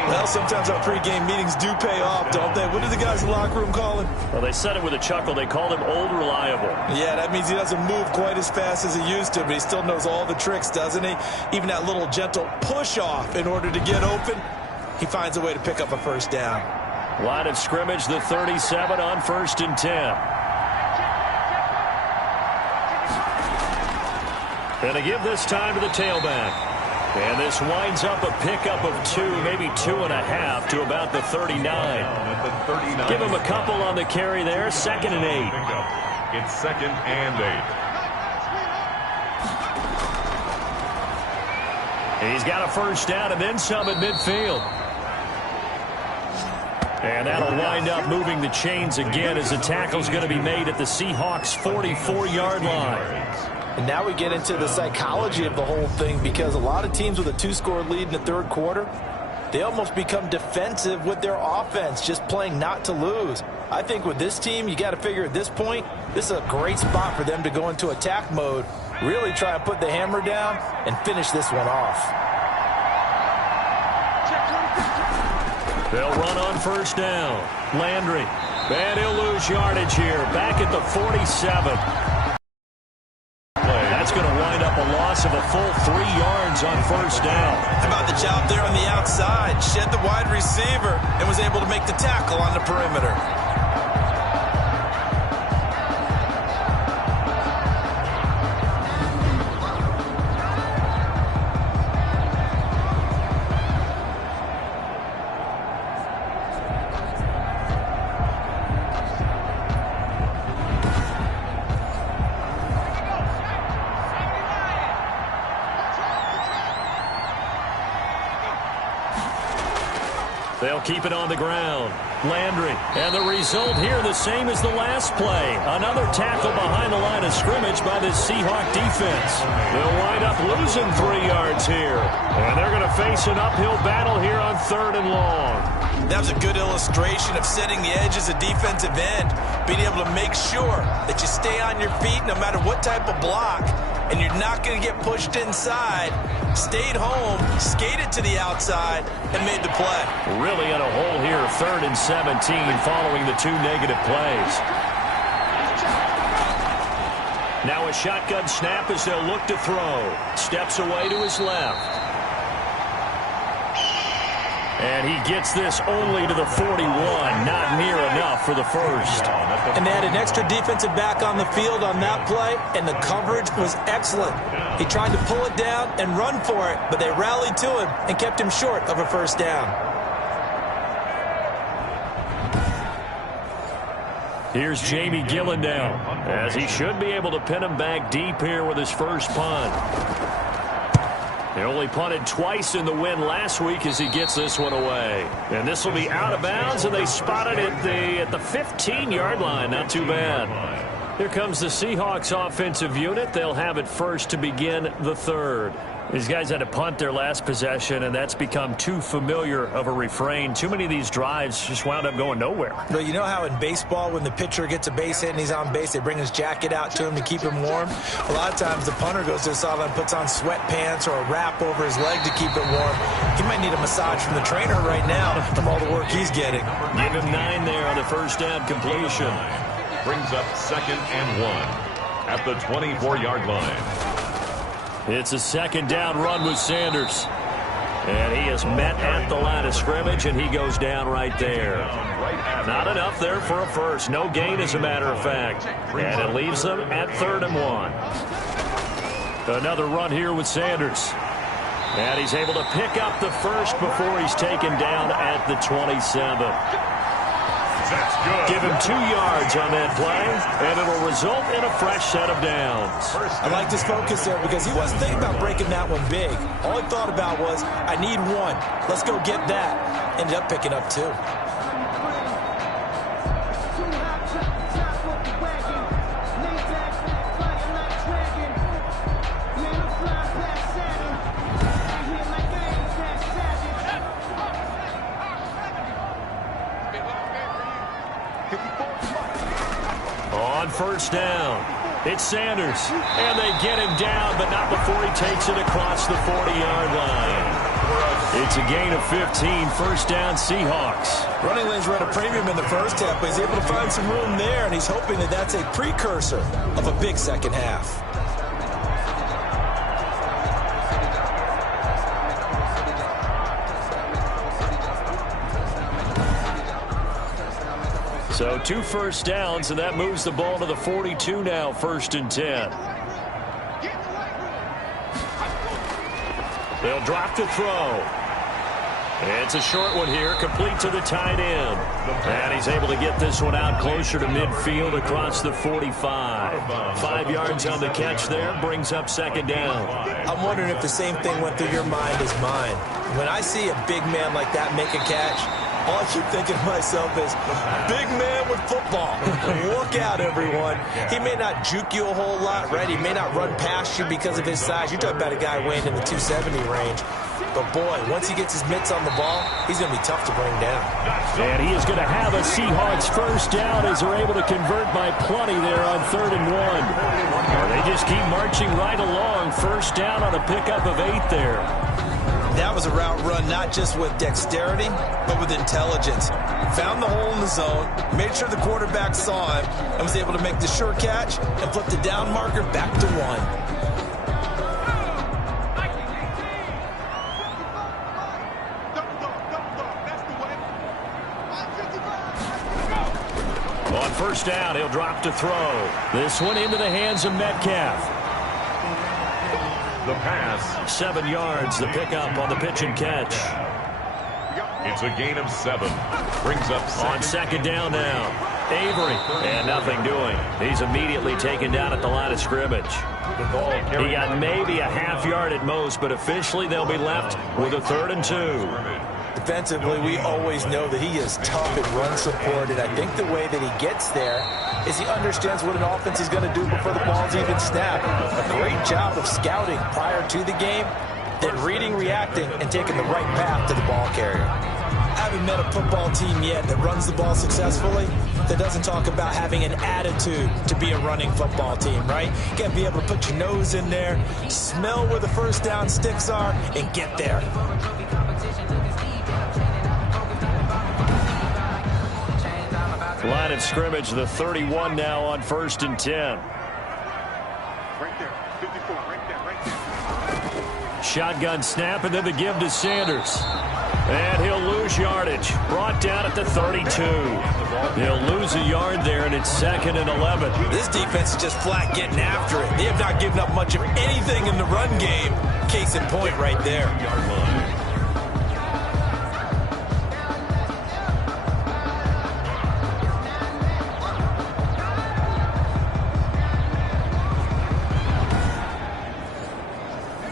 Well, sometimes our pregame meetings do pay off, don't they? What do the guys in the locker room call him? Well, they said it with a chuckle. They called him Old Reliable. Yeah, that means he doesn't move quite as fast as he used to, but he still knows all the tricks, doesn't he? Even that little gentle push-off in order to get open, he finds a way to pick up a first down. Line of scrimmage, the 37 on 1st and 10. And to give this time to the tailback. And this winds up a pickup of 2, maybe 2.5 to about the 39. Give him a couple on the carry there. 2nd and 8. It's 2nd and 8. He's got a first down and then some at midfield. And that'll wind up moving the chains again as the tackle's going to be made at the Seahawks' 44-yard line. And now we get into the psychology of the whole thing, because a lot of teams with a 2-score lead in the 3rd quarter, they almost become defensive with their offense, just playing not to lose. I think with this team, you got to figure at this point, this is a great spot for them to go into attack mode, really try to put the hammer down and finish this one off. They'll run on first down. Landry. And he'll lose yardage here. Back at the 47. That's going to wind up a loss of a full 3 yards on first down. How about the job there on the outside? Shed the wide receiver and was able to make the tackle on the perimeter. They'll keep it on the ground. Landry. And the result here the same as the last play. Another tackle behind the line of scrimmage by this Seahawk defense. They'll wind up losing 3 yards here. And they're going to face an uphill battle here on 3rd and long. That was a good illustration of setting the edge as a defensive end, being able to make sure that you stay on your feet no matter what type of block, and you're not going to get pushed inside. Stayed home, skated to the outside, and made the play. Really in a hole here, 3rd and 17 following the 2 negative plays. Now a shotgun snap as they'll look to throw. Steps away to his left. And he gets this only to the 41, not near enough for the first. And they had an extra defensive back on the field on that play, and the coverage was excellent. He tried to pull it down and run for it, but they rallied to him and kept him short of a first down. Here's Jamie Gillen now, as he should be able to pin him back deep here with his first punt. He only punted twice in the win last week as he gets this one away. And this will be out of bounds, and they spotted it at the 15-yard line. Not too bad. Here comes the Seahawks offensive unit. They'll have it first to begin the 3rd. These guys had to punt their last possession, and that's become too familiar of a refrain. Too many of these drives just wound up going nowhere. But you know how in baseball, when the pitcher gets a base hit and he's on base, they bring his jacket out to him to keep him warm? A lot of times the punter goes to the sideline, puts on sweatpants or a wrap over his leg to keep it warm. He might need a massage from the trainer right now from all the work he's getting. Give him 9 there on the first down completion. Brings up 2nd and 1 at the 24-yard line. It's a 2nd down run with Sanders. And he is met at the line of scrimmage, and he goes down right there. Not enough there for a first. No gain, as a matter of fact. And it leaves them at 3rd and 1. Another run here with Sanders. And he's able to pick up the first before he's taken down at the 27. That's good. Give him 2 yards on that play, and it'll result in a fresh set of downs. I liked his focus there because he wasn't thinking about breaking that one big. All he thought about was, I need 1. Let's go get that. Ended up picking up 2. On first down, it's Sanders, and they get him down, but not before he takes it across the 40-yard line. It's a gain of 15, first down Seahawks. Running lanes were at a premium in the first half, but he's able to find some room there, and he's hoping that that's a precursor of a big second half. So 2 first downs, and that moves the ball to the 42 now, 1st and 10. They'll drop to throw. It's a short one here, complete to the tight end. And he's able to get this one out closer to midfield across the 45. 5 yards on the catch there, brings up 2nd down. I'm wondering if the same thing went through your mind as mine. When I see a big man like that make a catch, all I keep thinking to myself is, big man with football. Look out, everyone. He may not juke you a whole lot, right? He may not run past you because of his size. You're talking about a guy weighing in the 270 range. But, boy, once he gets his mitts on the ball, he's going to be tough to bring down. And he is going to have a Seahawks first down as they're able to convert by plenty there on 3rd and 1. Or they just keep marching right along. First down on a pickup of 8 there. That was a route run not just with dexterity, but with intelligence. Found the hole in the zone, made sure the quarterback saw him, and was able to make the sure catch and flip the down marker back to 1. On first down, he'll drop to throw. This one into the hands of Metcalf. The pass. 7 yards, the pickup on the pitch and catch. It's a gain of 7. Brings up On 2nd down now. Avery, and nothing doing. He's immediately taken down at the line of scrimmage. He got maybe a half yard at most, but officially they'll be left with a 3rd and 2. Defensively, we always know that he is tough at run support, and I think the way that he gets there is he understands what an offense is going to do before the ball's even snapped. A great job of scouting prior to the game, then reading, reacting, and taking the right path to the ball carrier. I haven't met a football team yet that runs the ball successfully that doesn't talk about having an attitude to be a running football team, right? You got to be able to put your nose in there, smell where the first down sticks are, and get there. Line of scrimmage, the 31 now on 1st and 10. Right there, 54, right there. Shotgun snap, and then the give to Sanders. And he'll lose yardage. Brought down at the 32. He'll lose a yard there, and it's 2nd and 11. This defense is just flat getting after it. They have not given up much of anything in the run game. Case in point right there. Yard line.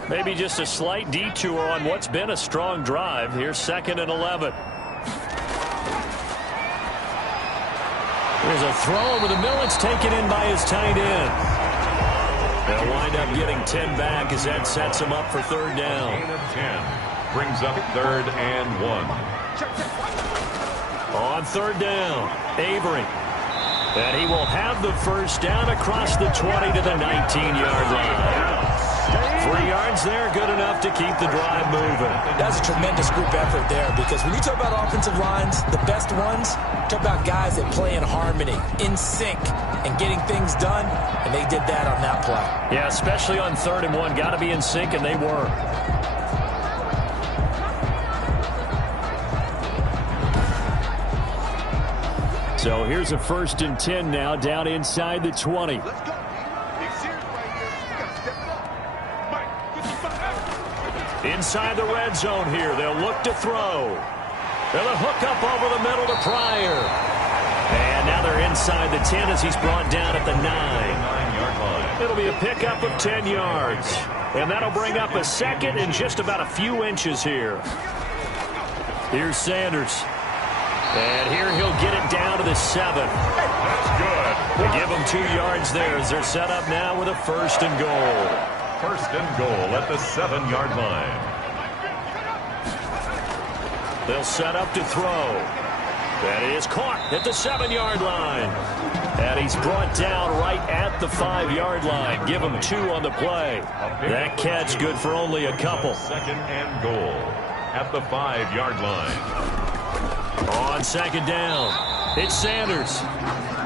Maybe just a slight detour on what's been a strong drive. Here's 2nd and 11. There's a throw over the middle. It's taken in by his tight end. They'll wind up getting 10 back as that sets him up for 3rd down. Gain of 10. Brings up 3rd and 1. On 3rd down, Avery. And he will have the first down across the 20 to the 19-yard line. 3 yards there, good enough to keep the drive moving. That's a tremendous group effort there, because when you talk about offensive lines, the best ones, talk about guys that play in harmony, in sync, and getting things done, and they did that on that play. Yeah, especially on 3rd and 1. Got to be in sync, and they were. So here's a 1st and 10 now, down inside the 20. Let's go. Big series right here. You got to step it up. Mike, get your butt out. Inside the red zone here, they'll look to throw. They'll hook up over the middle to Pryor. And now they're inside the 10 as he's brought down at the 9. 9-yard line. It'll be a pickup of 10 yards. And that'll bring up a 2nd and just about a few inches here. Here's Sanders. And here he'll get it down to the 7. That's good. They give them 2 yards there as they're set up now with a 1st and goal. 1st and goal at the 7-yard line. They'll set up to throw. That is caught at the 7-yard line. And he's brought down right at the 5-yard line. Give him 2 on the play. That catch good for only a couple. 2nd and goal at the 5-yard line. On 2nd down, it's Sanders.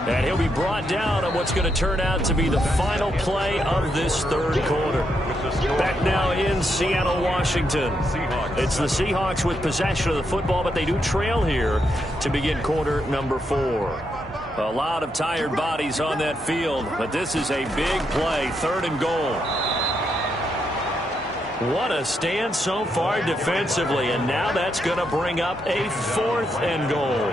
And he'll be brought down on what's going to turn out to be the final play of this 3rd quarter. Back now in Seattle, Washington. It's the Seahawks with possession of the football, but they do trail here to begin quarter number 4. A lot of tired bodies on that field, but this is a big play, 3rd and goal. What a stand so far defensively, and now that's going to bring up a 4th and goal.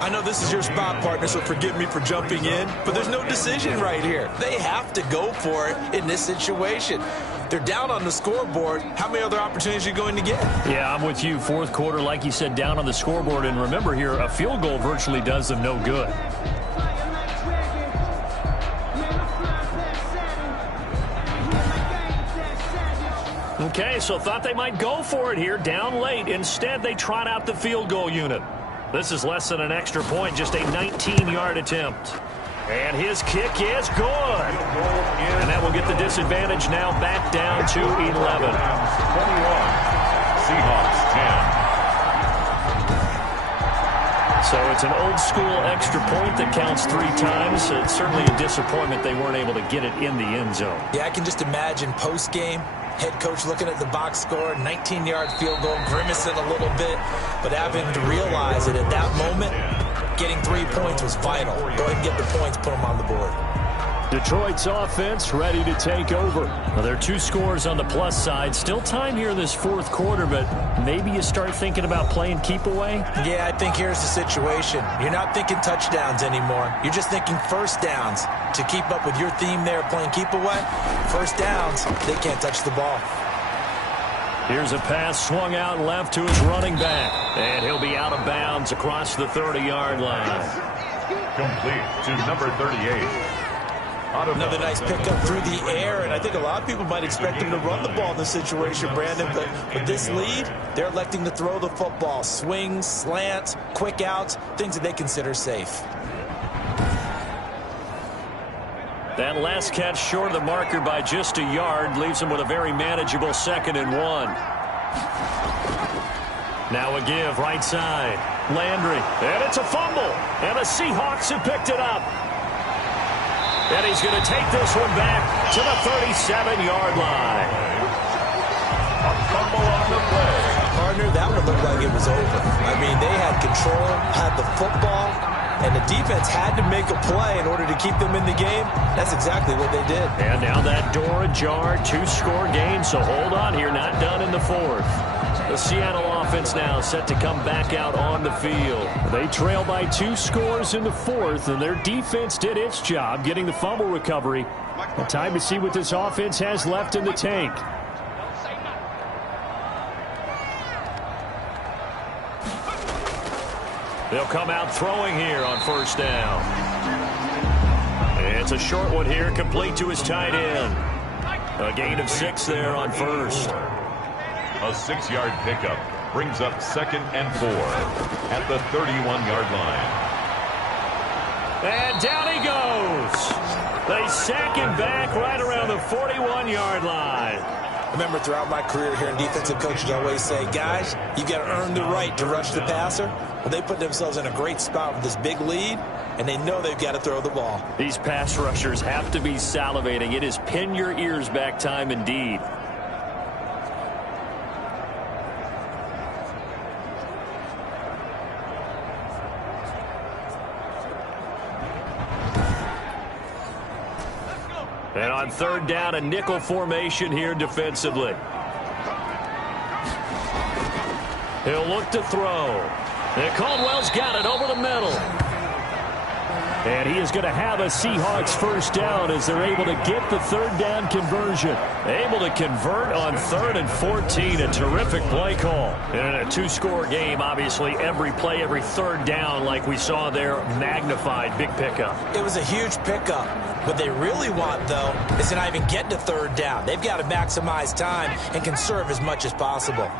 I know this is your spot, partner, so forgive me for jumping in, but there's no decision right here. They have to go for it in this situation. They're down on the scoreboard. How many other opportunities are you going to get? Yeah, I'm with you. 4th quarter, like you said, down on the scoreboard. And remember here, a field goal virtually does them no good. Okay, so thought they might go for it here, down late. Instead, they trot out the field goal unit. This is less than an extra point, just a 19-yard attempt. And his kick is good. And that will get the disadvantage now back down to 11. 21. Seahawks 10. So it's an old-school extra point that counts 3 times. It's certainly a disappointment they weren't able to get it in the end zone. Yeah, I can just imagine post-game, head coach looking at the box score, 19-yard field goal, grimacing a little bit, but having to realize that at that moment, getting 3 points was vital. Go ahead and get the points, put them on the board. Detroit's offense ready to take over. Well, there are 2 scores on the plus side. Still time here in this 4th quarter, but maybe you start thinking about playing keep away? Yeah, I think here's the situation. You're not thinking touchdowns anymore. You're just thinking 1st downs. To keep up with your theme there, playing keep away, 1st downs, they can't touch the ball. Here's a pass swung out left to his running back. And he'll be out of bounds across the 30-yard line. Complete to number 38. Another nice pickup through the air, and I think a lot of people might expect them to run the ball in this situation, Brandon, but with this lead, they're electing to throw the football. Swings, slants, quick outs, things that they consider safe. That last catch short of the marker by just a yard leaves him with a very manageable 2nd and 1. Now a give right side. Landry, and it's a fumble, and the Seahawks have picked it up. And he's going to take this one back to the 37-yard line. A fumble on the play. Partner, that one looked like it was over. I mean, they had control, had the football, and the defense had to make a play in order to keep them in the game. That's exactly what they did. And now that door ajar, 2-score game, so hold on here, not done in the 4th. The Seattle offense now set to come back out on the field. They trail by 2 scores in the 4th, and their defense did its job getting the fumble recovery. Time to see what this offense has left in the tank. They'll come out throwing here on 1st down. It's a short one here, complete to his tight end. A gain of 6 there on 1st. A 6-yard pickup brings up 2nd and 4 at the 31-yard line. And down he goes. They sack him back right around the 41-yard line. I remember throughout my career hearing defensive coaches always say, guys, you got to earn the right to rush the passer. Well, they put themselves in a great spot with this big lead, and they know they've got to throw the ball. These pass rushers have to be salivating. It is pin your ears back time indeed. And on third down, a nickel formation here defensively. He'll look to throw. And Caldwell's got it over the middle. And he is going to have a Seahawks first down as they're able to get the third down conversion. Able to convert on 3rd and 14. A terrific play call. And in a two-score game, obviously, every play, every third down, like we saw there, magnified. Big pickup. It was a huge pickup. What they really want, though, is to not even get to third down. They've got to maximize time and conserve as much as possible.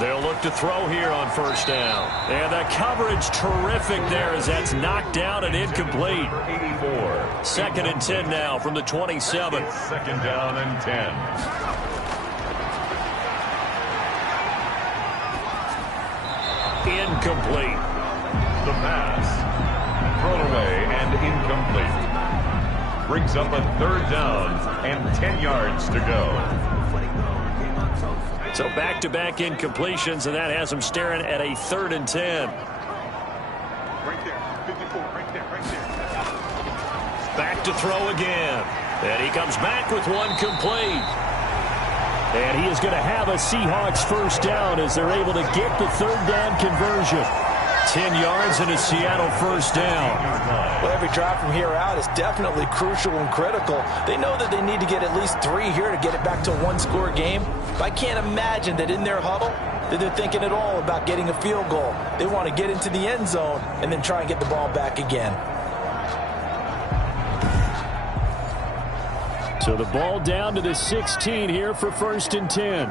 They'll look to throw here on first down. And the coverage terrific there as that's knocked down and incomplete. 84. 2nd and 10 now from the 27. 2nd down and 10. Incomplete. The pass. Thrown away and incomplete. Brings up a 3rd down and 10 yards to go. So back-to-back incompletions, and that has them staring at a 3rd and 10. Right there. 54. Right there. Back to throw again. And he comes back with one complete. And he is going to have a Seahawks first down as they're able to get the third down conversion. 10 yards and a Seattle first down. Well, every drive from here out is definitely crucial and critical. They know that they need to get at least 3 here to get it back to a one-score game. But I can't imagine that in their huddle that they're thinking at all about getting a field goal. They want to get into the end zone and then try and get the ball back again. So the ball down to the 16 here for 1st and 10.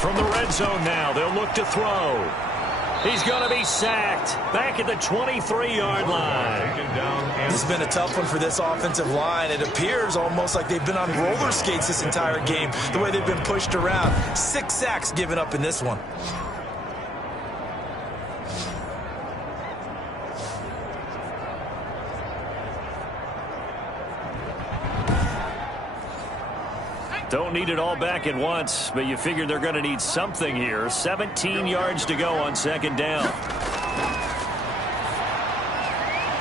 From the red zone now, they'll look to throw. He's going to be sacked back at the 23-yard line. This has been a tough one for this offensive line. It appears almost like they've been on roller skates this entire game, the way they've been pushed around. 6 sacks given up in this one. Don't need it all back at once, but you figure they're going to need something here. 17 yards to go on 2nd down.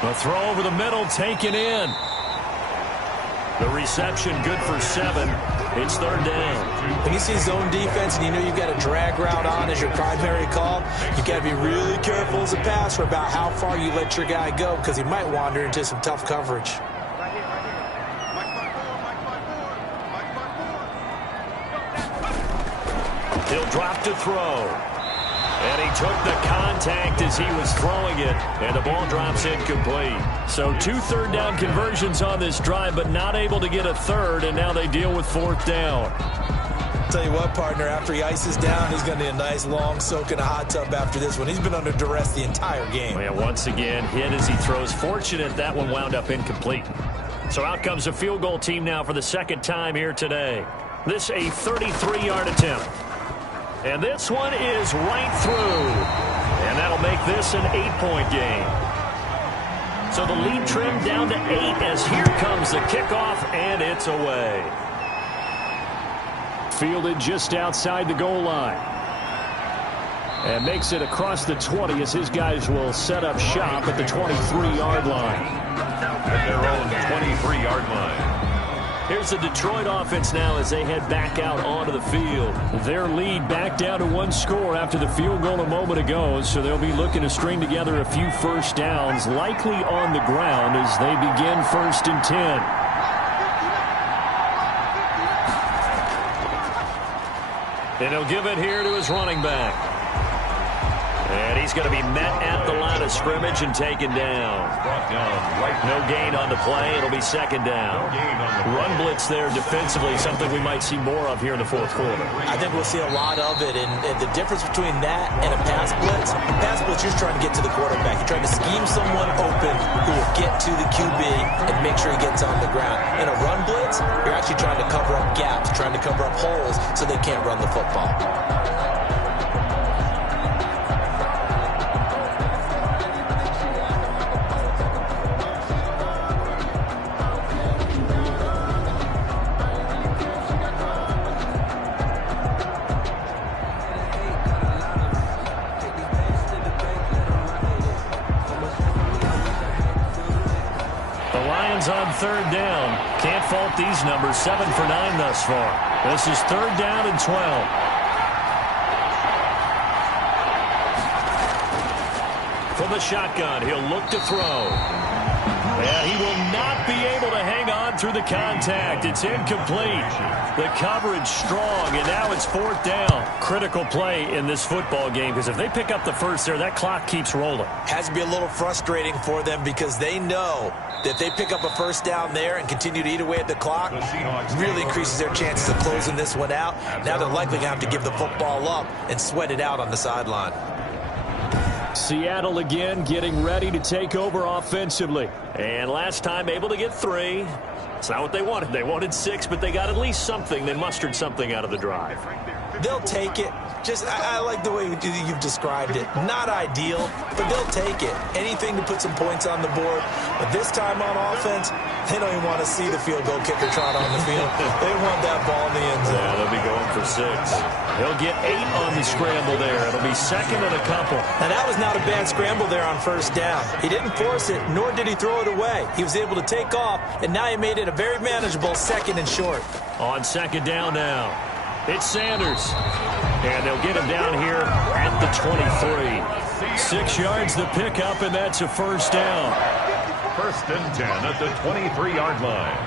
The throw over the middle taken in. The reception good for 7. It's 3rd down. When you see zone defense and you know you've got a drag route on as your primary call, you've got to be really careful as a passer about how far you let your guy go because he might wander into some tough coverage. He'll drop to throw. And he took the contact as he was throwing it. And the ball drops incomplete. So 2 third down conversions on this drive, but not able to get a third. And now they deal with 4th down. Tell you what, partner, after he ices down, he's going to need a nice long soak in a hot tub after this one. He's been under duress the entire game. And once again, hit as he throws. Fortunate that one wound up incomplete. So out comes a field goal team now for the 2nd time here today. This a 33-yard attempt. And this one is right through. And that'll make this an 8-point game. So the lead trimmed down to 8 as here comes the kickoff, and it's away. Fielded just outside the goal line. And makes it across the 20 as his guys will set up shop at the 23-yard line. At their own 23-yard line. Here's the Detroit offense now as they head back out onto the field. Their lead back down to 1 score after the field goal a moment ago, so they'll be looking to string together a few first downs, likely on the ground as they begin 1st and 10. And he'll give it here to his running back. And he's going to be met at the line of scrimmage and taken down. Brought down right. No gain on the play. It'll be 2nd down. Run blitz there defensively, something we might see more of here in the 4th quarter. I think we'll see a lot of it. And the difference between that and a pass blitz, you're trying to get to the quarterback. You're trying to scheme someone open who will get to the QB and make sure he gets on the ground. In a run blitz, you're actually trying to cover up gaps, trying to cover up holes so they can't run the football. third down. Can't fault these numbers. 7 for 9 thus far. This is 3rd down and 12. From the shotgun, he'll look to throw. And he will not be able to hang on through the contact. It's incomplete. The coverage strong, and now it's 4th down. Critical play in this football game, because if they pick up the first there, that clock keeps rolling. Has to be a little frustrating for them because they know that if they pick up a first down there and continue to eat away at the clock, really increases their chances of closing this one out. Now they're likely going to have to give the football up and sweat it out on the sideline. Seattle again getting ready to take over offensively. And last time able to get 3. It's not what they wanted. They wanted 6, but they got at least something. They mustered something out of the drive. They'll take it. I like the way you've described it. Not ideal, but they'll take it. Anything to put some points on the board. But this time on offense, they don't even want to see the field goal kicker trot on the field. They want that ball in the end zone. Yeah, they'll be going for 6. He'll get 8 on the scramble there. It'll be 2nd and a couple. Now, that was not a bad scramble there on 1st down. He didn't force it, nor did he throw it away. He was able to take off, and now he made it a very manageable 2nd and short. On 2nd down now, it's Sanders. And they'll get him down here at the 23. 6 yards the pickup, and that's a 1st down. 1st and 10 at the 23-yard line.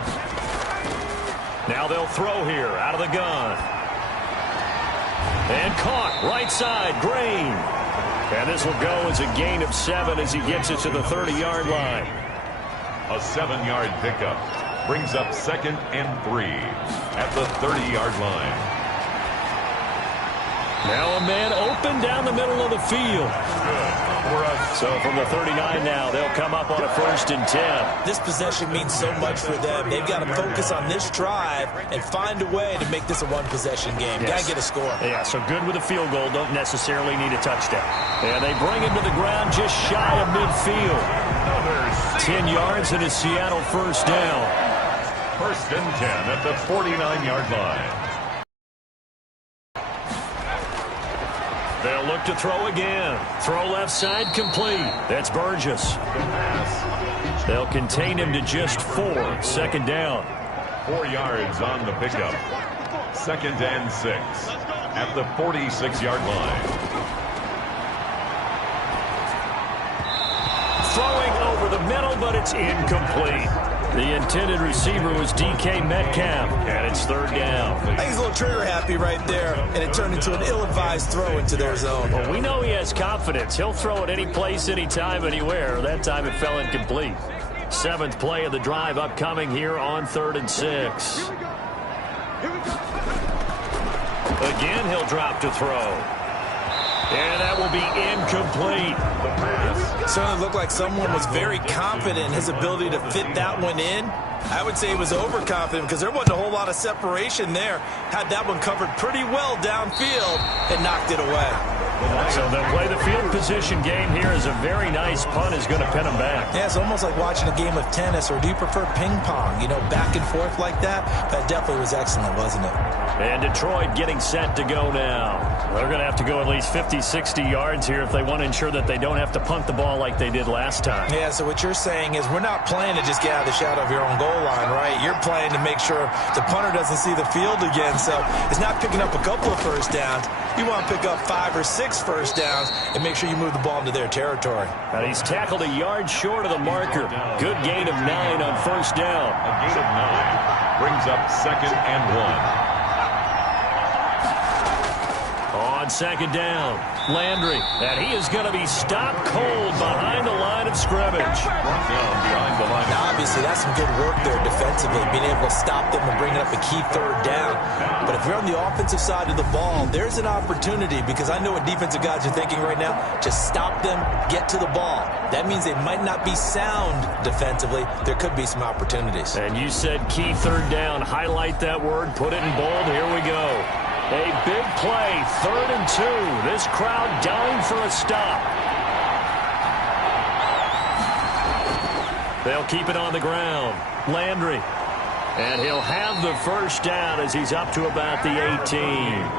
Now they'll throw here out of the gun. And caught right side, Green. And this will go as a gain of 7 as he gets it to the 30-yard line. A 7-yard pickup brings up 2nd and 3 at the 30-yard line. Now a man open down the middle of the field. So from the 39 now, they'll come up on a 1st and 10. This possession means so much for them. They've got to focus on this drive and find a way to make this a one-possession game. Yes. Got to get a score. Yeah, so good with a field goal. Don't necessarily need a touchdown. And they bring him to the ground just shy of midfield. 10 yards and a Seattle 1st down. 1st and 10 at the 49-yard line. They'll look to throw again. Throw left side complete. That's Burgess. They'll contain him to just 4. 2nd down. 4 yards on the pickup. 2nd and 6 at the 46-yard line. Throwing over the middle, but it's incomplete. The intended receiver was DK Metcalf, and it's 3rd down. I think he's a little trigger happy right there, and it turned into an ill-advised throw into their zone. Well, we know he has confidence. He'll throw it any place, anytime, anywhere. That time it fell incomplete. 7th play of the drive upcoming here on 3rd and 6. Again, he'll drop to throw. And that will be incomplete. Certainly looked like someone was very confident in his ability to fit that one in. I would say he was overconfident because there wasn't a whole lot of separation there. Had that one covered pretty well downfield and knocked it away. So they'll play the field position game here as a very nice punt is going to pin them back. Yeah, it's almost like watching a game of tennis, or do you prefer ping pong? You know, back and forth like that? That definitely was excellent, wasn't it? And Detroit getting set to go now. They're going to have to go at least 50, 60 yards here if they want to ensure that they don't have to punt the ball like they did last time. Yeah, so what you're saying is we're not playing to just get out of the shadow of your own goal line, right? You're playing to make sure the punter doesn't see the field again. So it's not picking up a couple of first downs. You want to pick up 5 or 6 first downs and make sure you move the ball into their territory. And he's tackled a yard short of the marker. Good gain of 9 on 1st down. A gain of 9 brings up 2nd and 1. On 2nd down, Landry, and he is going to be stopped cold behind the line of scrimmage. Behind the line. Now, obviously, that's some good work there defensively, being able to stop them and bring up a key 3rd down. But if you're on the offensive side of the ball, there's an opportunity, because I know what defensive guys are thinking right now. Just stop them, get to the ball. That means they might not be sound defensively. There could be some opportunities. And you said key 3rd down. Highlight that word, put it in bold. Here we go. A big play, 3rd and 2. This crowd dying for a stop. They'll keep it on the ground. Landry. And he'll have the 1st down as he's up to about the 18.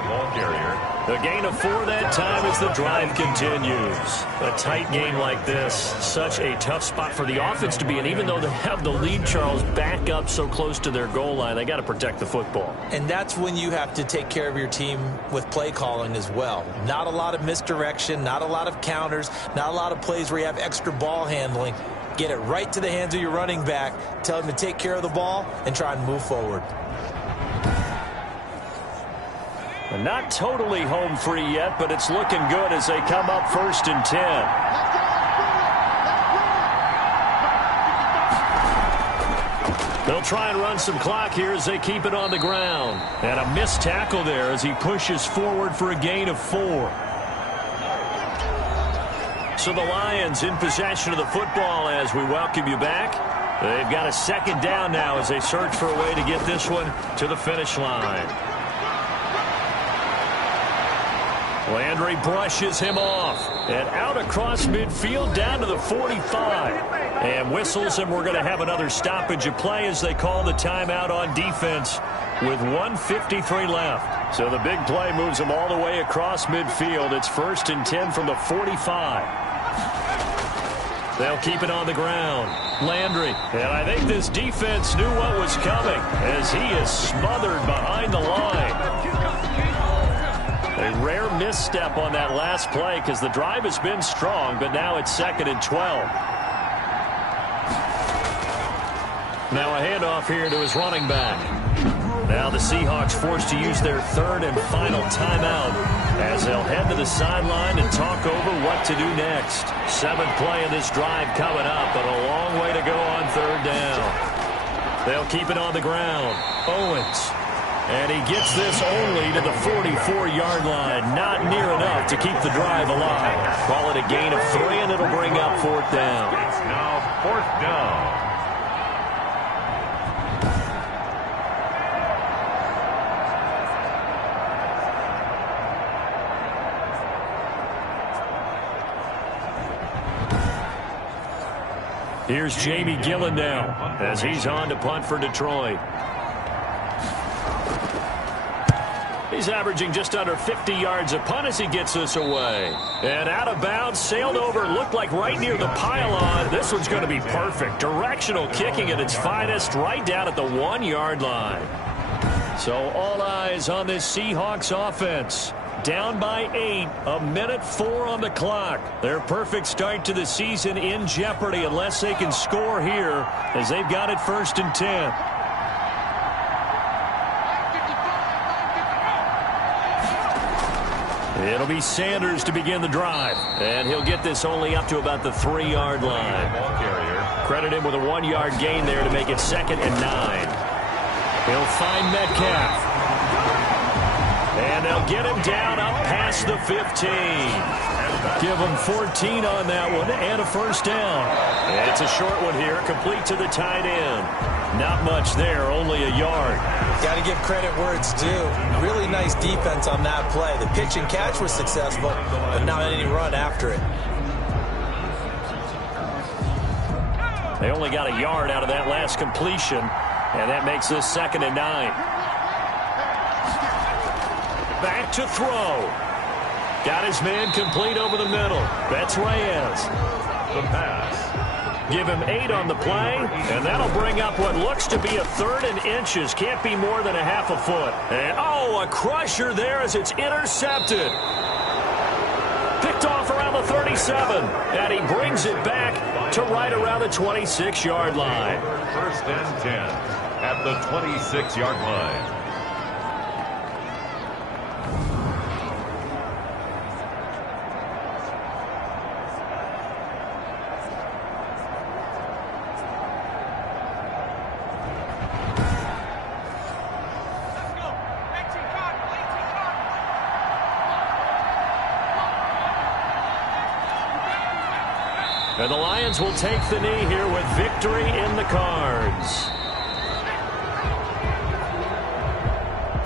Ball carrier A gain of 4 that time as the drive continues. A tight game like this, such a tough spot for the offense to be in. Even though they have the lead, Charles, back up so close to their goal line, they got to protect the football. And that's when you have to take care of your team with play calling as well. Not a lot of misdirection, not a lot of counters, not a lot of plays where you have extra ball handling. Get it right to the hands of your running back, tell him to take care of the ball, and try and move forward. Not totally home free yet, but it's looking good as they come up 1st and 10. They'll try and run some clock here as they keep it on the ground. And a missed tackle there as he pushes forward for a gain of 4. So the Lions in possession of the football as we welcome you back. They've got a 2nd down now as they search for a way to get this one to the finish line. Landry brushes him off and out across midfield down to the 45 and whistles, and we're going to have another stoppage of play as they call the timeout on defense with 1:53 left. So the big play moves them all the way across midfield. It's 1st and 10 from the 45. They'll keep it on the ground. Landry, and I think this defense knew what was coming as he is smothered behind the line. A rare misstep on that last play because the drive has been strong, but now it's 2nd and 12. Now a handoff here to his running back. Now the Seahawks forced to use their 3rd and final timeout as they'll head to the sideline and talk over what to do next. 7th play of this drive coming up, but a long way to go on 3rd down. They'll keep it on the ground. Owens. And he gets this only to the 44-yard line. Not near enough to keep the drive alive. Call it a gain of 3, and it'll bring up 4th down. It's now 4th down. Here's Jamie Gillen now as he's on to punt for Detroit. He's averaging just under 50 yards a punt as he gets this away. And out of bounds, sailed over, looked like right near the pylon. This one's going to be perfect. Directional kicking at its finest right down at the 1-yard line. So all eyes on this Seahawks offense. Down by 8, 1:04 on the clock. Their perfect start to the season in jeopardy unless they can score here as they've got it 1st and 10. It'll be Sanders to begin the drive. And he'll get this only up to about the 3-yard line. Credit him with a 1-yard gain there to make it 2nd and 9. He'll find Metcalf. And they'll get him down up past the 15. Give him 14 on that one and a 1st down. And it's a short one here, complete to the tight end. Not much there, only a yard. Got to give credit where it's due. Really nice defense on that play. The pitch and catch was successful, but not any run after it. They only got a yard out of that last completion, and that makes this 2nd and 9. Back to throw. Got his man complete over the middle. That's Reyes. The pass. Give him 8 on the play, and that'll bring up what looks to be a 3rd and inches. Can't be more than a half a foot. And, oh, a crusher there as it's intercepted. Picked off around the 37, and he brings it back to right around the 26-yard line. 1st and 10 at the 26-yard line. And the Lions will take the knee here with victory in the cards.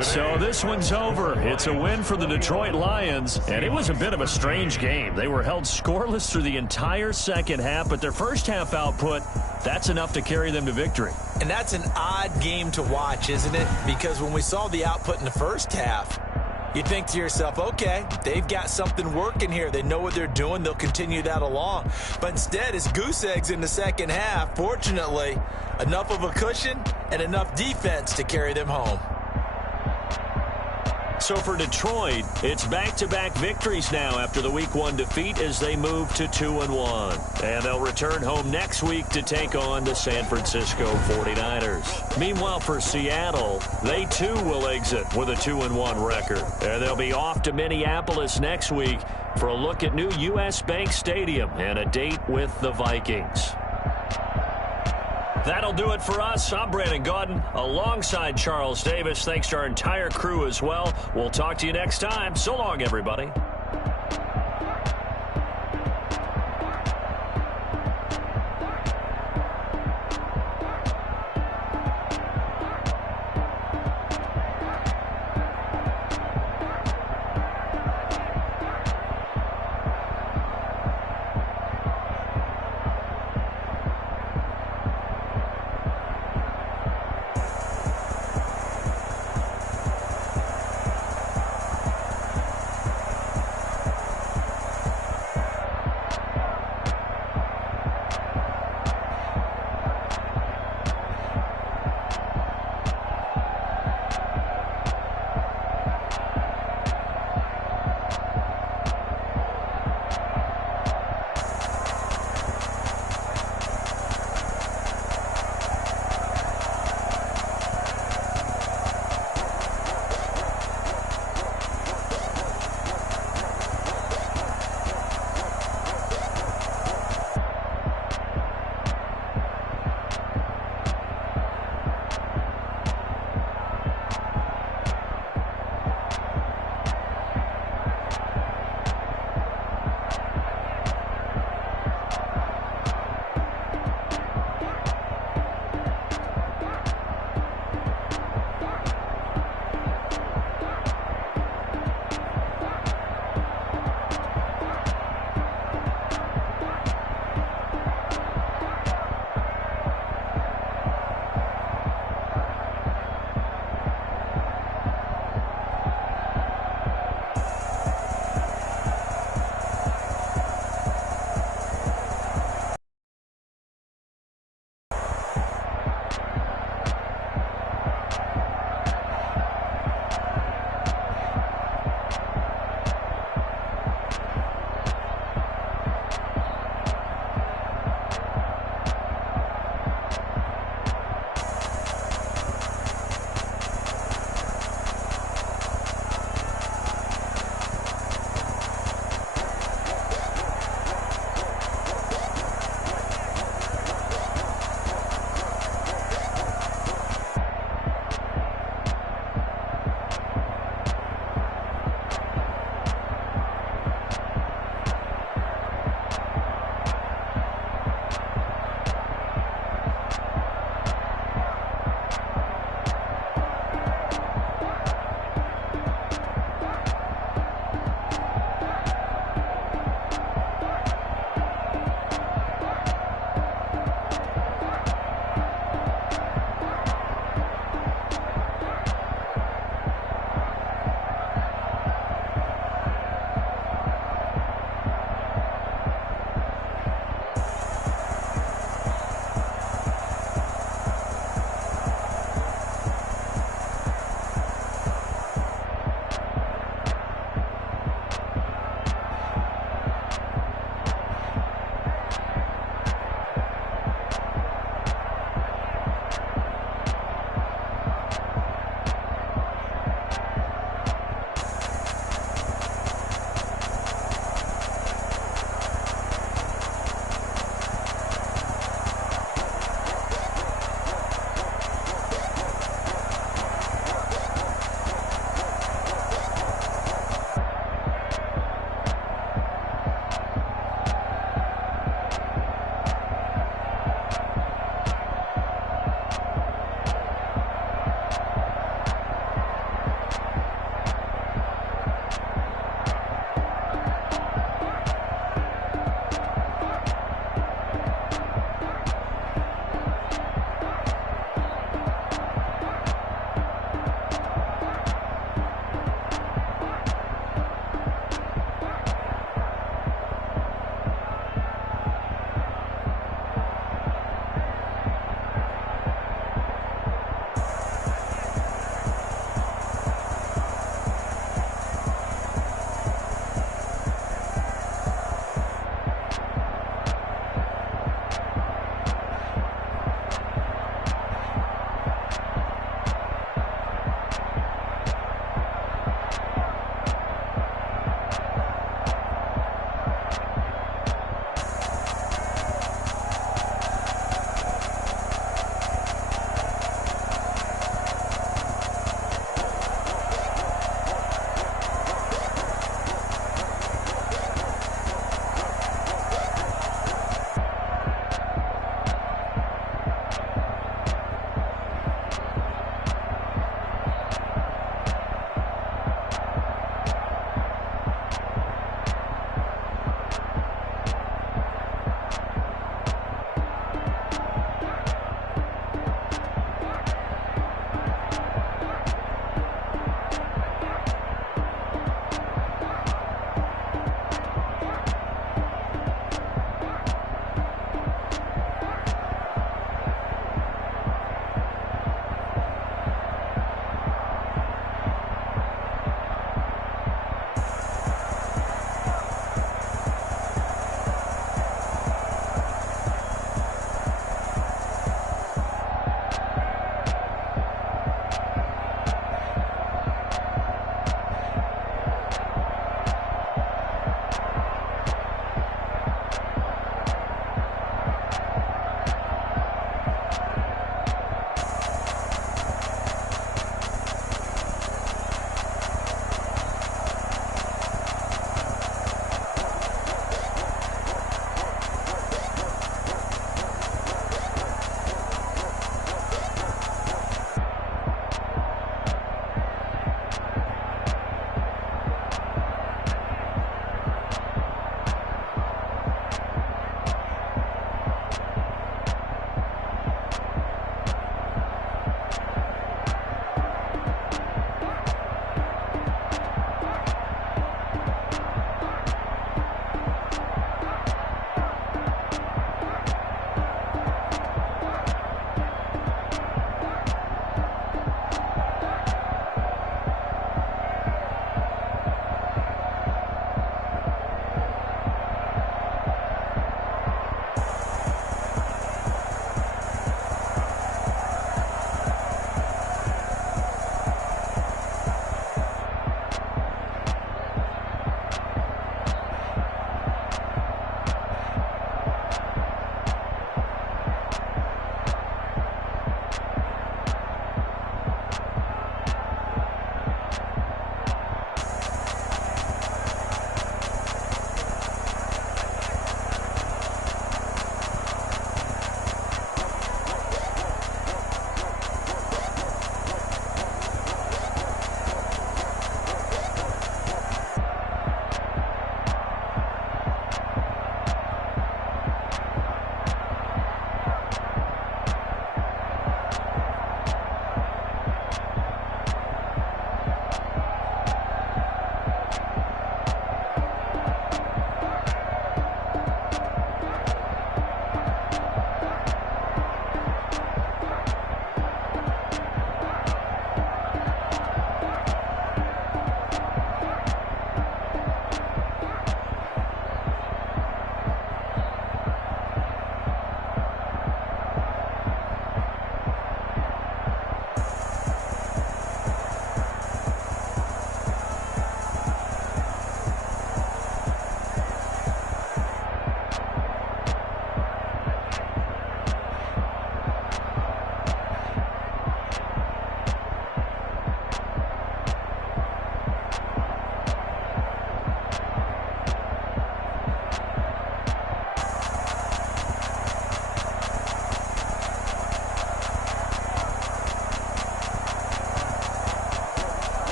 So this one's over. It's a win for the Detroit Lions, and it was a bit of a strange game. They were held scoreless through the entire 2nd half, but their first half output, that's enough to carry them to victory. And that's an odd game to watch, isn't it? Because when we saw the output in the first half, You think to yourself, okay, they've got something working here. They know what they're doing. They'll continue that along. But instead, it's goose eggs in the second half. Fortunately, enough of a cushion and enough defense to carry them home. So for Detroit, it's back-to-back victories now after the Week 1 defeat as they move to 2-1. And they'll return home next week to take on the San Francisco 49ers. Meanwhile, for Seattle, they too will exit with a 2-1 record. And they'll be off to Minneapolis next week for a look at new U.S. Bank Stadium and a date with the Vikings. That'll do it for us. I'm Brandon Gaudin alongside Charles Davis. Thanks to our entire crew as well. We'll talk to you next time. So long, everybody.